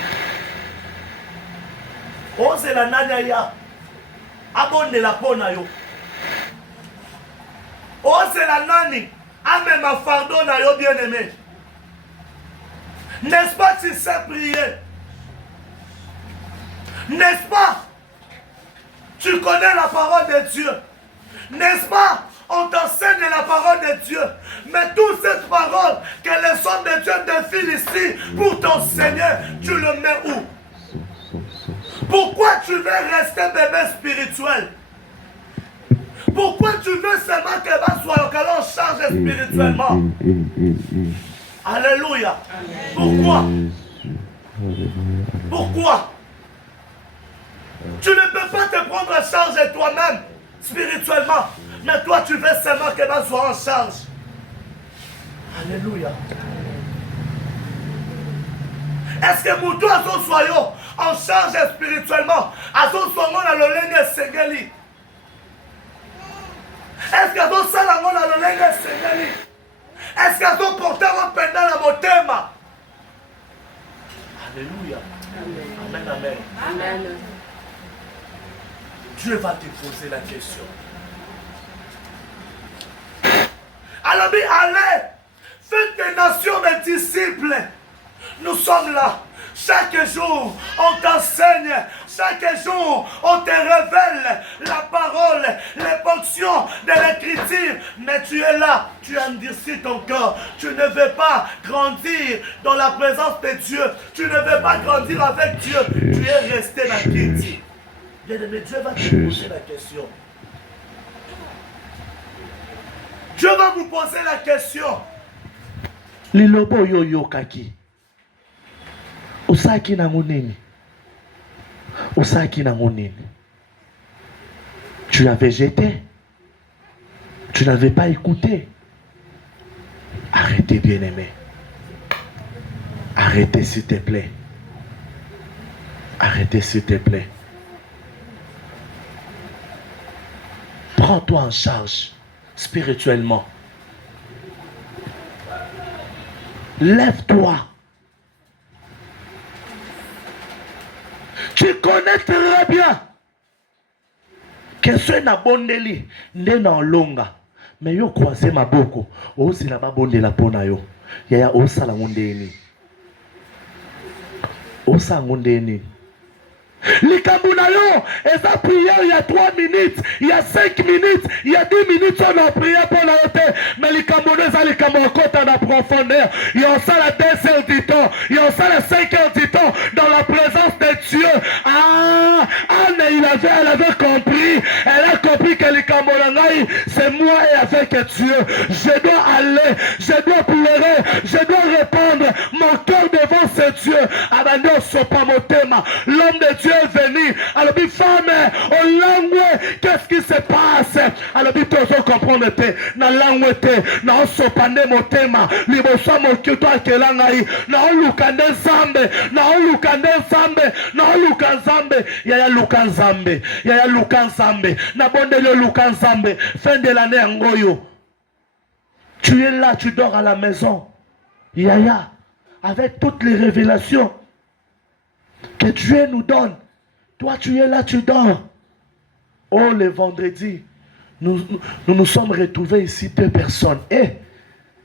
Ose la nanya ya. Abonne la pona yo. Ose la nani. Amen ma fardeau na yo bien aimé. N'est-ce pas si tu sais prier? N'est-ce pas? Tu connais la parole de Dieu. N'est-ce pas? On t'enseigne la parole de Dieu. Mais toute cette parole que les hommes de Dieu défilent ici pour ton Seigneur, tu le mets où? Pourquoi tu veux rester bébé spirituel? Pourquoi tu veux seulement que l'on change spirituellement? Alléluia. Pourquoi? Pourquoi? Tu ne peux pas te prendre en charge toi-même spirituellement. Mais toi, tu veux seulement que l'on soit en charge. Alléluia. Est-ce que pour toi, nous soyons en charge spirituellement? Nous sommes dans le langue Sengeli. Est-ce que nous sommes dans le langue Sengeli? Est-ce que nous portons pendant la motema? Alléluia. Amen, amen. Amen. Dieu va te poser la question. Alors, allez, faites des nations des disciples. Nous sommes là. Chaque jour, on t'enseigne. Chaque jour, on te révèle la parole, les fonctions de l'écriture. Mais tu es là, tu endurcis ton corps. Tu ne veux pas grandir dans la présence de Dieu. Tu ne veux pas grandir avec Dieu. Tu es resté dans l'écriture. Bien-aimé, Dieu va te poser la question. Dieu va vous poser la question. Lilobo yo kaki. Usaki na ngunini. Usaki na ngunini. Tu avais jeté. Tu n'avais pas écouté. Arrêtez, bien-aimé. Arrêtez, s'il te plaît. Arrêtez, s'il te plaît. Prends-toi en charge spirituellement. Lève-toi. Tu connais très bien que ce n'est pas bon délire, n'est pas longa. Mais yo croisé ma boko, aussi n'a pas bon de la pona yo. Yaya osa la mondeni. Osa mondeni. Likambuna yo, esa prière il y a 3 minutes, il y a 5 minutes, il y a 10 minutes on a prié pour la hauteur. Mais likambuna esa likambuna côté en profondeur. Il y a ça la 2 heures du temps, il y a ça la 5 heures du temps dans la présence de Dieu. Ah, Anne elle avait compris, elle a compris que likambuna c'est moi et avec Dieu. Je dois aller, je dois pleurer, je dois répandre mon cœur devant ce Dieu. Abandon sopamotema, l'homme de Dieu est venu. Alors, femme, au langue, qu'est-ce qui se passe? Alors, tu dois comprendre, na langue, na sopande motema, libosa mokito akelangai, na lukande zambe, na lukande zambe, na lukan zambe, yaya lukan zambe, yaya lukan zambe, na bondelo lukan zambe, fin de l'année angoyo. Tu es là, tu dors à la maison, yaya, avec toutes les révélations que Dieu nous donne. Toi, tu es là, tu dors. Oh, le vendredi, nous sommes retrouvés ici 2 personnes. Et,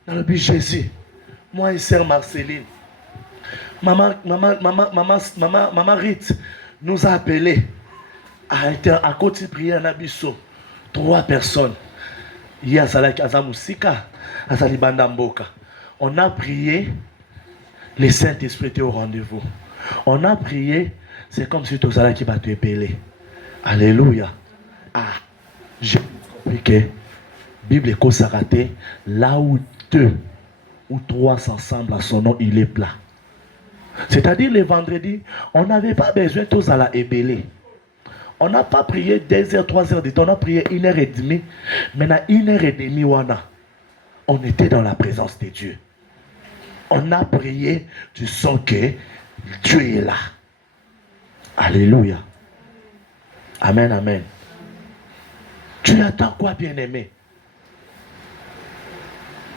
dans le but Jésus, moi et sœur Marceline, maman Rite nous a appelés à côté de prier en Abisso. 3 personnes. Il y a Zalaki Azamusika, Azali Bandamboka. On a prié, le Saint-Esprit était au rendez-vous. On a prié, c'est comme si tout ça qui va te appeler. Alléluia. Ah, j'ai compris que la Bible est consacrée là où 2 ou 3 ensemble à son nom, il est plat. C'est-à-dire le vendredi, on n'avait pas besoin de tous à la ébélé. On n'a pas prié 2 heures, 3 heures de temps, on a prié 1h30. Maintenant, 1h30, on était dans la présence de Dieu. On a prié, tu sens que Dieu est là. Alléluia. Amen, amen. Tu attends quoi, bien-aimé?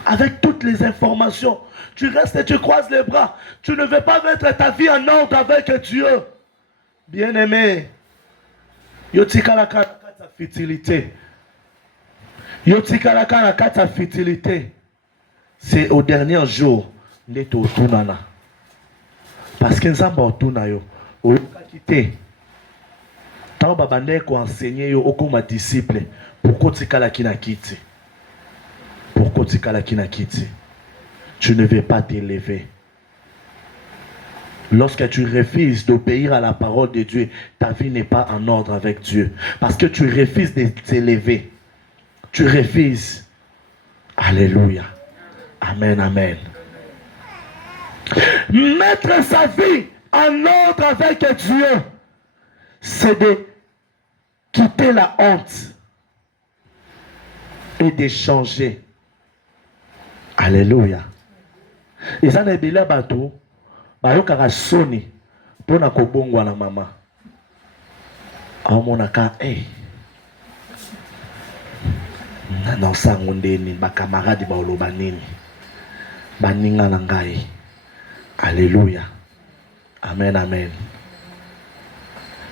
Avec toutes les informations, tu restes et tu croises les bras. Tu ne veux pas mettre ta vie en ordre avec Dieu. Bien-aimé. Yotikalaka na fertilité. Yotikalaka na fertilité. C'est au dernier jour. Neto tunana. Parce que nous avons tout na yo. Au quitté. Tant babande ko enseigner yo okoma disciple. Pourquoi tikala kina kiti? Pourquoi tikala kina kiti? Tu ne veux pas t'élever. Lorsque tu refuses d'obéir à la parole de Dieu, ta vie n'est pas en ordre avec Dieu. Parce que tu refuses de t'élever. Tu refuses. Alléluia. Amen, amen. Mettre sa vie en ordre avec Dieu, c'est de quitter la honte et de changer. Alléluia. Et ça n'est pas là bateau. Bayokaka soni pona kobongwa na mama. Amonaka na sango ndeni ba camarade ba oloba nini. Baninga na ngai. Alléluia. Amen, amen.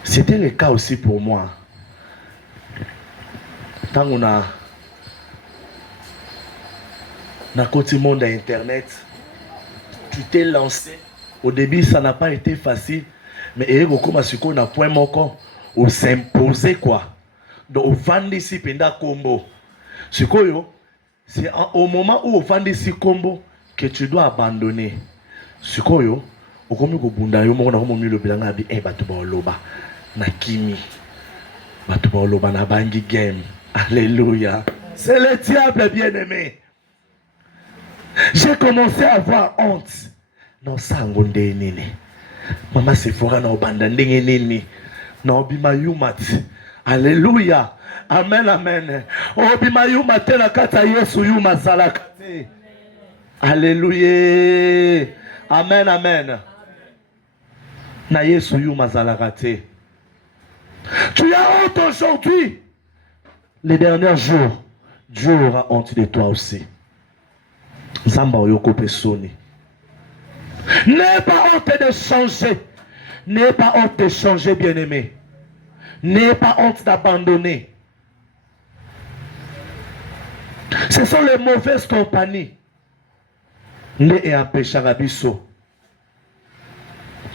C'était le cas aussi pour moi. Tant on a côté monde à internet, tu t'es lancé. Au début, ça n'a pas été facile. Mais il y a beaucoup de points moko ou s'imposer quoi. Donc, au vendre ici, penda combo. C'est au moment où au vendre ici combo que tu dois abandonner. C'est quoi au comme au bunda yo moko na komo mi lobelanga bi batu ba loba na kimi. Batu ba loba na bangi game. Alléluia. C'est le diable bien-aimé. J'ai commencé à avoir honte. Non, sango nini. Mama Sephora na obanda ndenge nini. Na obima yumati. Alléluia. Amen, amen. Obima yumati na kata Yesu yuma zalakate. Alléluia. Amen, amen. Na Yesu yuma zalakate. Tu as honte aujourd'hui. Les derniers jours, Dieu aura honte de toi aussi. Zamba oyoko pesoni. N'aie pas honte de changer. N'aie pas honte de changer, bien-aimé. N'aie pas honte d'abandonner. Ce sont les mauvaises compagnies. Ne et empêcher à biso.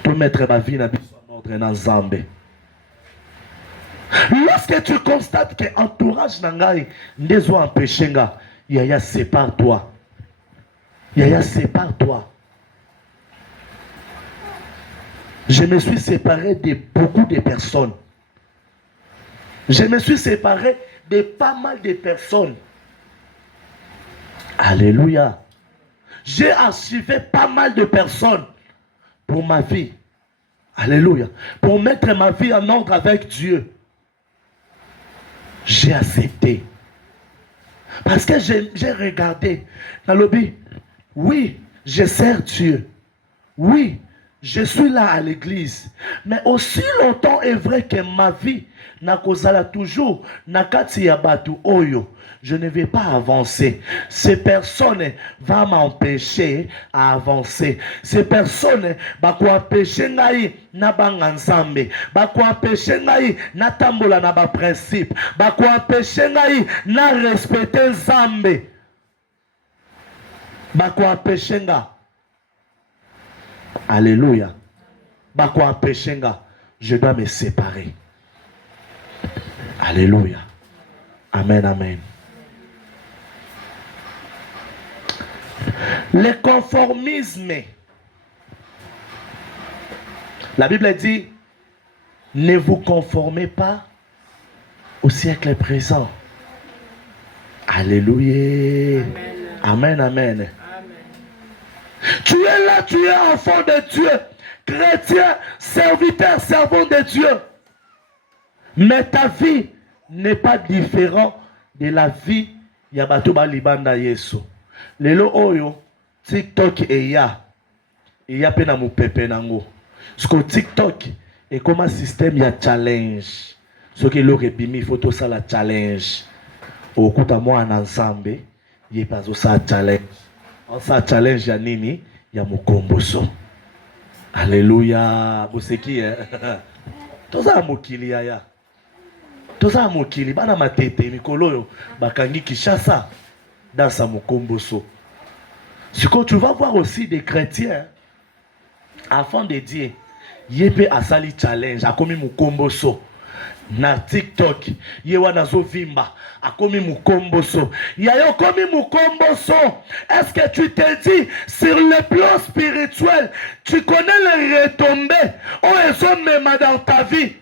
Pour mettre ma vie en ordre dans Zambé. Lorsque tu constates que l'entourage n'angai ne soit empêché, Yaya, sépare-toi. Yaya, sépare-toi. Je me suis séparé de beaucoup de personnes. Je me suis séparé de pas mal de personnes. Alléluia. J'ai archivé pas mal de personnes pour ma vie. Alléluia. Pour mettre ma vie en ordre avec Dieu. J'ai accepté. Parce que j'ai regardé dans le but. Oui, je sers Dieu. Oui, je suis là à l'église. Mais aussi longtemps est vrai que ma vie n'a causé toujours nakati yabatu oyo. Je ne vais pas avancer. Ces personnes vont m'empêcher à avancer. Ces personnes vont empêcher ngai na banganzambe. Vont empêcher ngai na tambola na ba principe. Vont empêcher ngai na respecter Nzambe. Vont empêcher ngai. Alléluia. Bakwa péchenga, je dois me séparer. Alléluia. Amen, amen. Le conformisme. La Bible dit, ne vous conformez pas au siècle présent. Alléluia. Amen, amen. Amen. Tu es là, tu es enfant de Dieu, chrétien, serviteur, servant de Dieu. Mais ta vie n'est pas différente de la vie Yabatuba Libanda Yesu. Lelo oyo, TikTok et ya pena mu pepe nango. Parce que TikTok est comme un système ya challenge. Ce qui l'aurait bimi, il faut tout ça la challenge. Au coup à moi en ensemble, il n'y a pas ça challenge. Ça challenge ya nini ya mukomboso. Alléluia. Boseki toza mokili ya. Toza mokili bana matete mikolo yo bakangi Kishasa dans sa mukomboso. Ce que tu vas voir aussi des chrétiens avant de dire yépe asali challenge akomi mukomboso na TikTok ye wana zo vimba akomi mukomboso yayo komi mukomboso. Est-ce que tu te dis sur le plan spirituel tu connais les retombées où elles ont même dans ta vie,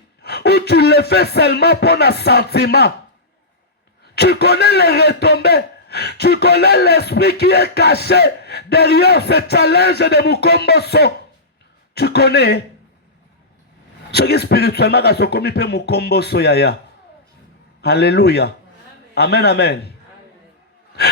ou tu le fais seulement pour un sentiment? Tu connais les retombées, tu connais l'esprit qui est caché derrière ce challenge de mukomboso. Tu connais ce qui est spirituellement quand on peut mukomboso yaya. Alléluia. Amen, amen.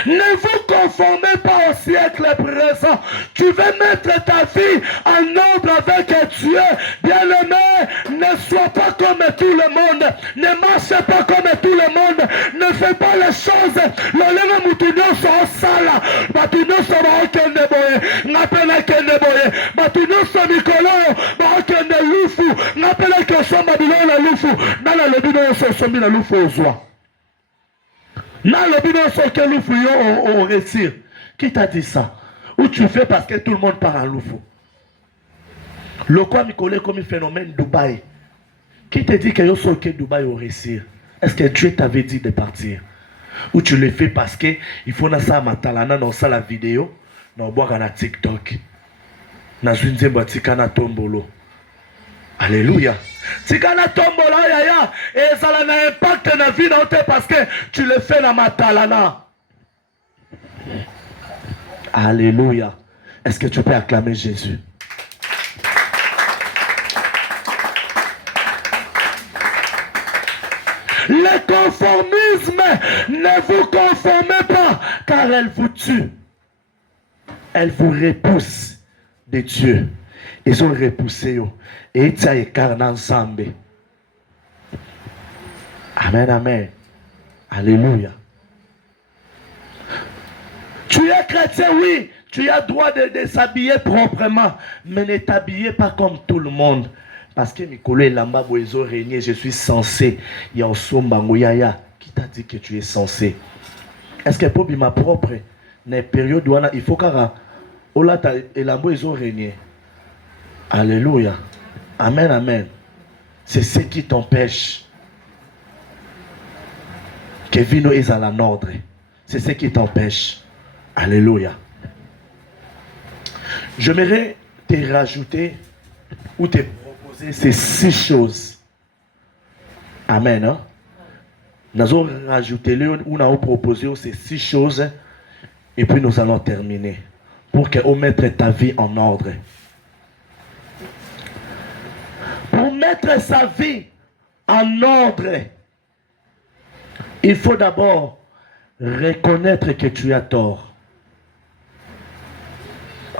Ne vous conformez pas au siècle présent. Tu veux mettre ta vie en ordre avec Dieu. Bien-aimé, ne sois pas comme tout le monde. Ne marche pas comme tout le monde. Ne fais pas les choses. Le mutunyo so sala. Batunyo so ba okende boye. Ngapela kende boye. Batunyo so mikolo ba okende lufu. Ngapela ke so mabilo la lufu. Nala lebino so so mi la lufu ozwa. Au récit. Qui t'a dit ça? Ou tu fais parce que tout le monde part en loufou? Le quoi me colle comme un phénomène Dubaï. Qui te dit que yo soke Dubaï au récit? Est-ce que Dieu t'avait dit de partir? Ou tu le fais parce que il faut na ça matalana dans ça la vidéo, dans boire na TikTok, na zunze batika na tombolo. Alléluia. Si kana tombola yaya et ça a un impact dans la vie parce que tu le fais dans ma talana. Alléluia. Est-ce que tu peux acclamer Jésus? Le conformisme, ne vous conformez pas car elle vous tue. Elle vous repousse de Dieu. Ils ont repoussé. Et ça est carné ensemble. Amen, amen. Alléluia. Tu es chrétien, oui. Tu as droit de s'habiller proprement. Mais ne t'habillez pas comme tout le monde. Parce que Mikolo et Lamba Boezo régné, je suis censé. Il y a Osombango Yaya. Qui t'a dit que tu es censé? Est-ce que pour ma propre période où il faut qu'à Olata et Lamba Boezo régné? Alléluia. Amen, amen. C'est ce qui t'empêche que Vino est à la nordre. C'est ce qui t'empêche. Alléluia. J'aimerais te rajouter ou te proposer ces 6 choses. Amen. Hein? Nous allons rajouter ou nous allons proposer ces 6 choses et puis nous allons terminer pour que vous mettre ta vie en ordre. Pour mettre sa vie en ordre, il faut d'abord reconnaître que tu as tort.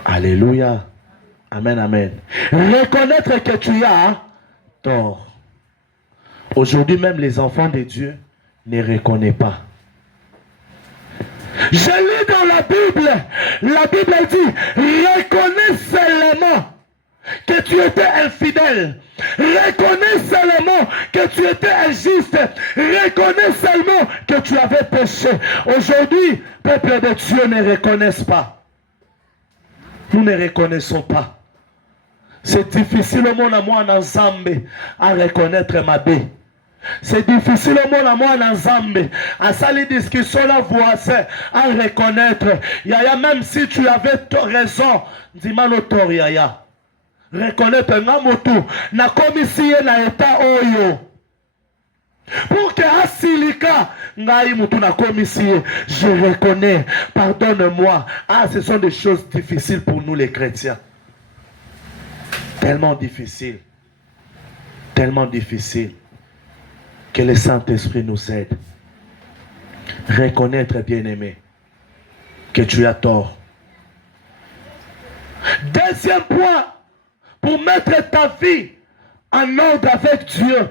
Alléluia. Amen, amen. Reconnaître que tu as tort. Aujourd'hui même, les enfants de Dieu ne reconnaissent pas. Je lis dans la Bible dit, reconnais seulement que tu étais infidèle. Reconnais seulement que tu étais injuste. Reconnais seulement que tu avais péché. Aujourd'hui, peuple de Dieu ne reconnaissent pas. Nous ne reconnaissons pas. C'est difficile au monde à moi en Zambie à reconnaître ma bé. C'est difficile au monde à moi en Zambie à salir discussion la voisin à reconnaître. Yaya, même si tu avais raison, dis-moi l'auteur Yaya. Reconnaître un moto na commissie na état oyo. Pour que asilika ngai mutu na commissie, je reconnais, pardonne-moi. Ah, ce sont des choses difficiles pour nous les chrétiens. Tellement difficile. Tellement difficile. Que le Saint-Esprit nous aide. Reconnaître, bien-aimé, que tu as tort. Deuxième point, pour mettre ta vie en ordre avec Dieu.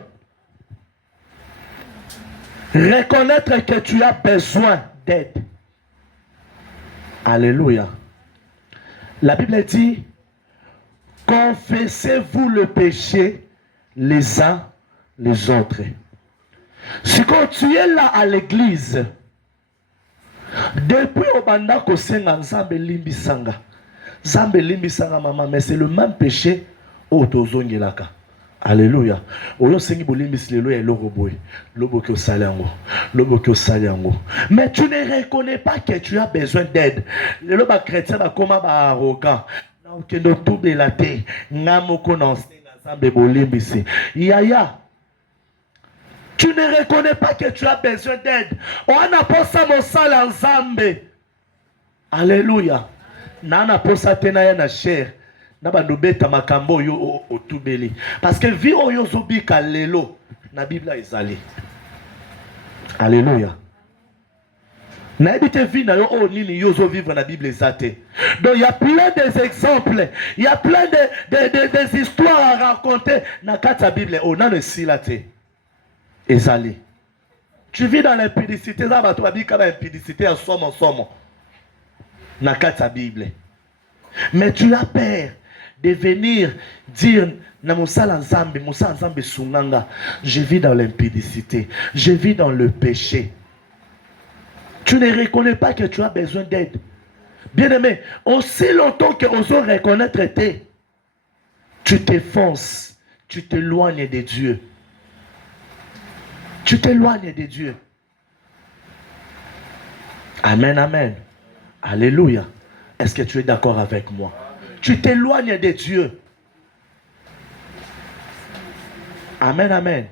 Reconnaître que tu as besoin d'aide. Alléluia. La Bible dit, confessez-vous le péché les uns les autres. Si quand tu es là à l'église, depuis au banda kosenga nzambe limbisanga. Nzambe limbisanga maman, mais c'est le même péché au tozongelaka. Alléluia. Oyo sengi bolimbisi lelo ya eloko boye. Lobo ki osali yango. Lobo ki osali yango. Mais tu ne reconnais pas que tu as besoin d'aide. Lelo ba chrétien ba koma ba arrogant. Na okendo tubela te. Nga moko na osenga nzambe bolimbisi. Yaya. Tu ne reconnais pas que tu as besoin d'aide. On a posa mosala nzambe. Alléluia. Na na posa tena ya na chair. Na bandobeta makambo yo otubeli parce que vie oyo zobika lelo na Bible ezali. Alléluia. Na ebite vie na yo o nini yo zo vivre na Bible ezate. Donc il y a plein des exemples, il y a plein des histoires à raconter na kata Bible o na ne silate ezali. Tu vis dans l'impudicité, za bato babika ba impudicité en somme na kata Bible. Mais tu as peur de venir dire na mosala nzambe sunganga, je vis dans l'impudicité, je vis dans le péché. Tu ne reconnais pas que tu as besoin d'aide. Bien-aimé, aussi longtemps que on doit reconnaître tu t'effonces, tu t'éloignes de Dieu. Tu t'éloignes de Dieu. Amen, amen. Alléluia. Est-ce que tu es d'accord avec moi? Tu t'éloignes de Dieu. Amen, amen.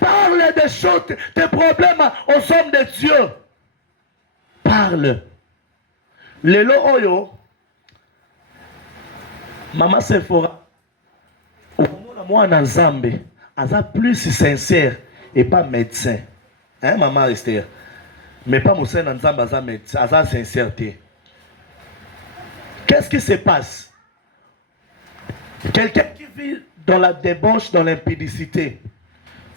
Parle des choses, des problèmes aux hommes de Dieu. Parle. Lelo oyo. Maman Sephora. Moi, en Zambé, aza plus sincère et pas médecin. Hein, maman Esther? Mais pas Moussa Nzamba, aza sincérité. Qu'est-ce qui se passe? Quelqu'un qui vit dans la débauche, dans l'impudicité,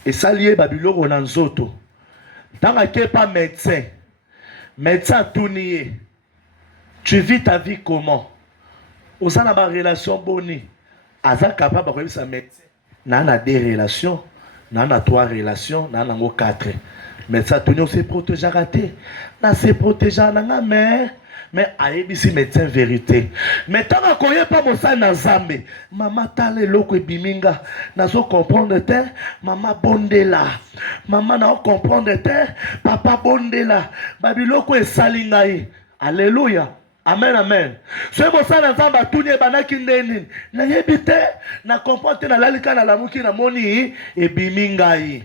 et ça lié Babylone ou Nanzoto. Tant que tu n'es pas médecin, médecin tout nié, tu vis ta vie comment? Vous avez une relation bonne. Aza capable de sa médecin. Nana des relations, nana trois relations, nana quatre. Mais ça tout nous se protéger raté. Na se protéger nanga mais aïbisi médecin vérité. Mais tant qu'on y pas mon sang na zambe, maman tale loko biminga, na so comprendre te, maman bondela. Maman na comprendre te, papa bondela. Babiloko e salingai. Alléluia. Amen, amen. Ce mo sa na zamba tunye banaki ndeni. Na yebite na comprendre na lalika na lamuki na moni e bimingai.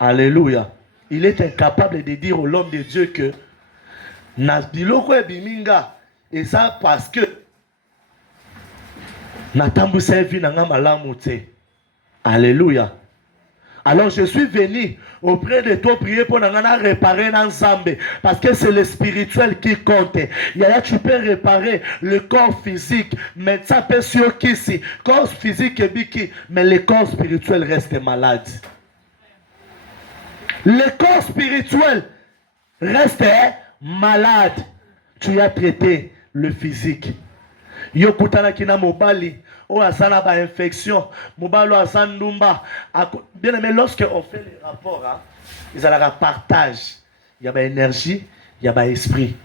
Alléluia. Il est incapable de dire au l'homme de Dieu que na biloko e biminga et ça parce que na tambu servi na nga malamu te. Alléluia. Alors je suis venu auprès de toi prier pour nous réparer l'ensemble. Parce que c'est le spirituel qui compte. Là, tu peux réparer le corps physique. Mais ça peut sur qui si. Corps physique et biki. Mais le corps spirituel reste malade. Le corps spirituel reste malade. Tu as traité le physique. Yo kutana kina mobali. Oh, asana ba infection, mobalo asandumba. Bien aimé, lorsque on fait les rapports, hein, ils ont un partage. Il y a une énergie, il y a un esprit.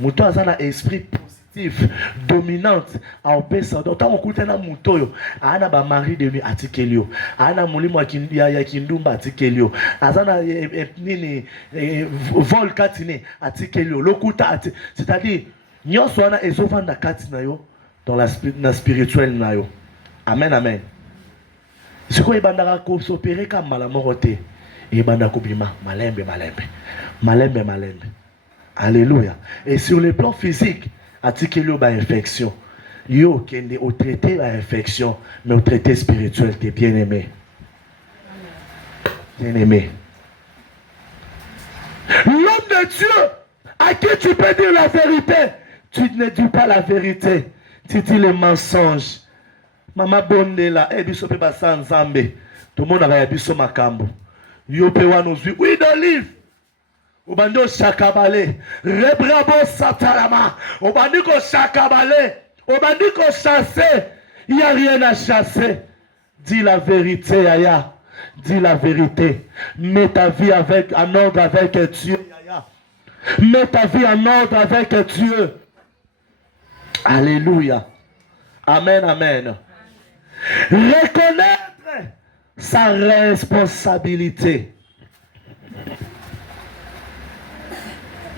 Mouton asana esprit positif, dominante. En pesa. Donc on écoute un mouton, ana ba mari de lui atikelio, ana mulimo ya kindumba atikelio, asana nini vol katine atikelio, lokuta c'est-à-dire nyonso wana ezovanda katina yo. Dans la spirituelle nayo. Amen, amen. Ce qu'on est s'opérer comme malamoroté. Et bima malembe. Alléluia. Et sur le plan physique, articulé ba infection. Yo kende au traité la infection, mais au traité spirituel t'es bien aimé. Bien aimé. L'homme de Dieu à qui tu peux dire la vérité, tu ne dis pas la vérité. Tu dis le mensonge. Maman bondela, biso pe basa nzambe. Tout le monde a biso makambo. Yo pe wanozui, oui d'olive. Obando shakabale, rebrabo satalama. Obandiko shakabale, obandiko chasser. Il n'y a rien à chasser. Dis la vérité, Yaya. Dis la vérité. Mets ta vie en ordre avec Dieu, Yaya. Mets ta vie en ordre avec Dieu. Alléluia. Amen, amen. Reconnaître sa responsabilité.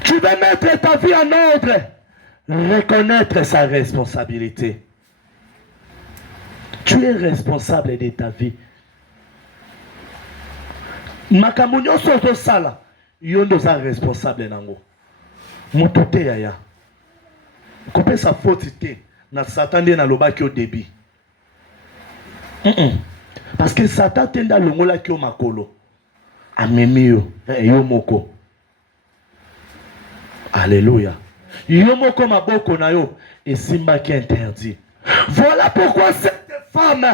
Tu veux mettre ta vie en ordre. Reconnaître sa responsabilité. Tu es responsable de ta vie. Makambo nyonso tosala, yo ndo za responsable nango. Moto te yaya. Kopesa faute te na Satan nde na lobaki au début. Parce que Satan tenda longola ki o makolo. Amemi yo, yo moko. Alléluia. Yo moko maboko na yo esimba ki interdit. Voilà pourquoi cette femme,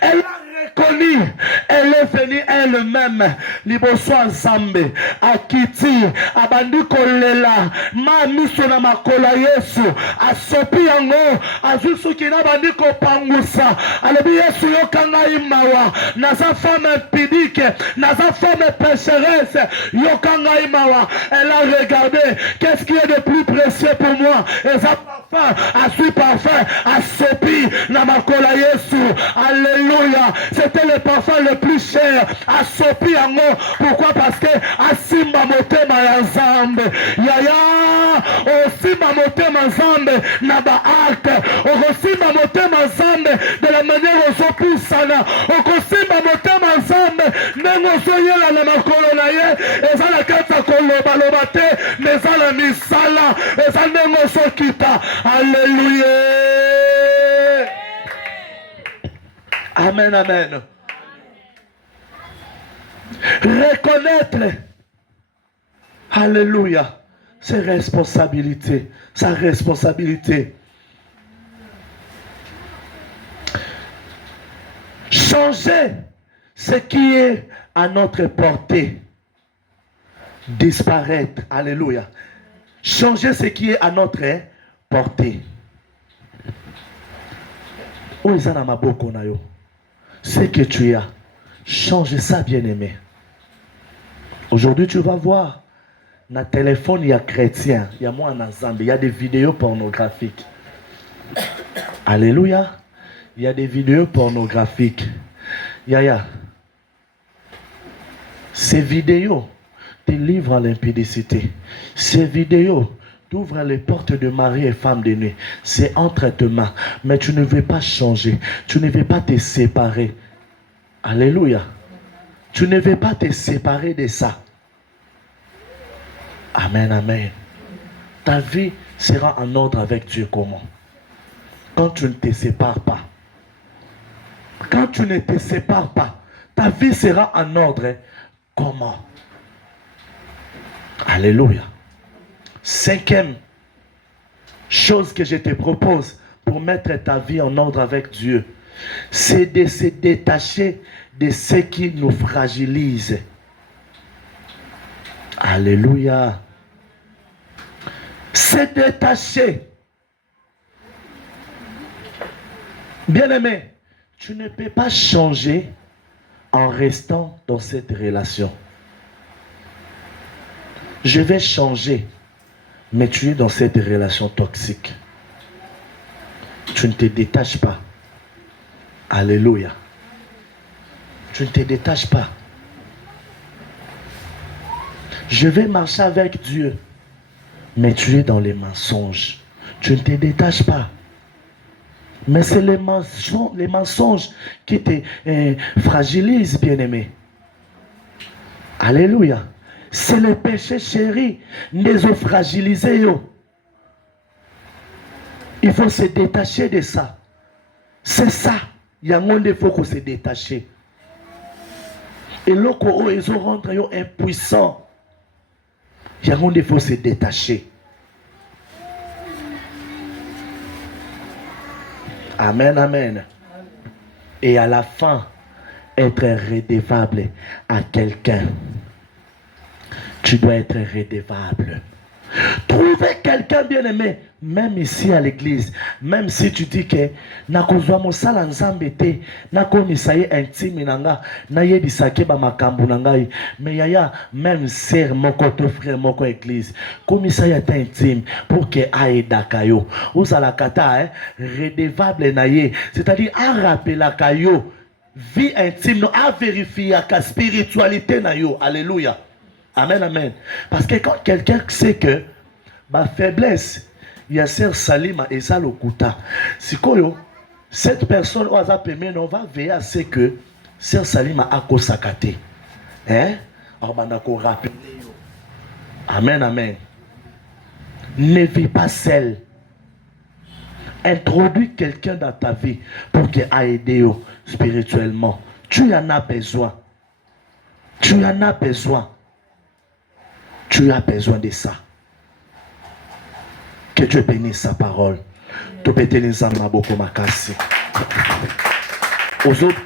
elle a reconnu, elle est venue elle-même, liboso Nzambe, akiti, abandi kolela, ma miso na makola Yesu, asopi yango, azusu kina bandi kopangusa, alebi Yesu yokanga imawa, naza femme impudique, naza femme pécheresse, yokanga imawa. Elle a regardé, qu'est-ce qui est de plus précieux pour moi? Et ça parfum, asui parfum, asopi na makola Yesu, alléluia. C'était le parfum le plus cher, asopi yango. Pourquoi? Parce que asimba motema ya Nzambe, yaya osimba motema Nzambe na ba acte, okosimba motema Nzambe de la manière ozopusana, okosimba motema Nzambe ndenge ozoyela na makolo na ye, eza na kati ya kolobaloba te, mais eza na misala, eza ndenge ozokita. Alléluia. Amen, amen. Reconnaître, alléluia, ses responsabilités, sa responsabilité. Changer ce qui est à notre portée. Disparaître, alléluia. Changer ce qui est à notre portée. Oh, Izana maboko na yo. Ce que tu as, change ça, bien-aimé. Aujourd'hui, tu vas voir, dans le téléphone, il y a chrétien, il y a moi en ensemble, il y a des vidéos pornographiques. Alléluia. Il y a des vidéos pornographiques. Ces vidéos te livrent à l'impudicité. Ces vidéos t'ouvrent les portes de mari et femme de nuit. C'est entre tes mains. Mais tu ne veux pas changer. Tu ne veux pas te séparer. Alléluia. Tu ne veux pas te séparer de ça. Amen, amen. Ta vie sera en ordre avec Dieu comment? Quand tu ne te sépares pas. Quand tu ne te sépares pas, ta vie sera en ordre comment? Alléluia. Cinquième chose que je te propose pour mettre ta vie en ordre avec Dieu, c'est de se détacher de ce qui nous fragilise. Alléluia. Se détacher. Bien-aimé, tu ne peux pas changer en restant dans cette relation. Je vais changer, mais tu es dans cette relation toxique. Tu ne te détaches pas. Alléluia. Tu ne te détaches pas. Je vais marcher avec Dieu, mais tu es dans les mensonges. Tu ne te détaches pas. Mais c'est les mensonges qui te fragilisent, bien-aimé. Alléluia. C'est le péché chéri, les ont fragilisés. Il faut se détacher de ça. C'est ça. Il y a un monde, il faut qu'on se détache. Et là, ils ont rendu impuissants. Il y a un monde, il faut se détacher. Amen, amen. Et à la fin, être redevable à quelqu'un. Tu dois être redevable. Trouvez quelqu'un bien-aimé, même ici à l'église, même si tu dis que nakozwa mosala nzambe te, nakomisa ye intime nanga, na yebisake ba makambo nanga, mais yaya même sœur moko to frère moko église, komisa ya ta intime pour que aidaka yo. Ozala kata redevable na ye, c'est-à-dire a rappelaka yo vie intime, a vérifier ka spiritualité na yo. Alléluia. Amen, amen. Parce que quand quelqu'un sait que ma faiblesse, il y a Sœur Salima et ça le kuta. Si cette personne on va veiller à ce que Sœur Salima a kosakate. Hein? Amen, amen. Ne vis pas seul. Introduis quelqu'un dans ta vie pour qu'il aide spirituellement. Tu en as besoin. Tu en as besoin. Tu as besoin de ça. Que Dieu bénisse sa parole. Tu peux te les amener beaucoup makasi. Aux autres.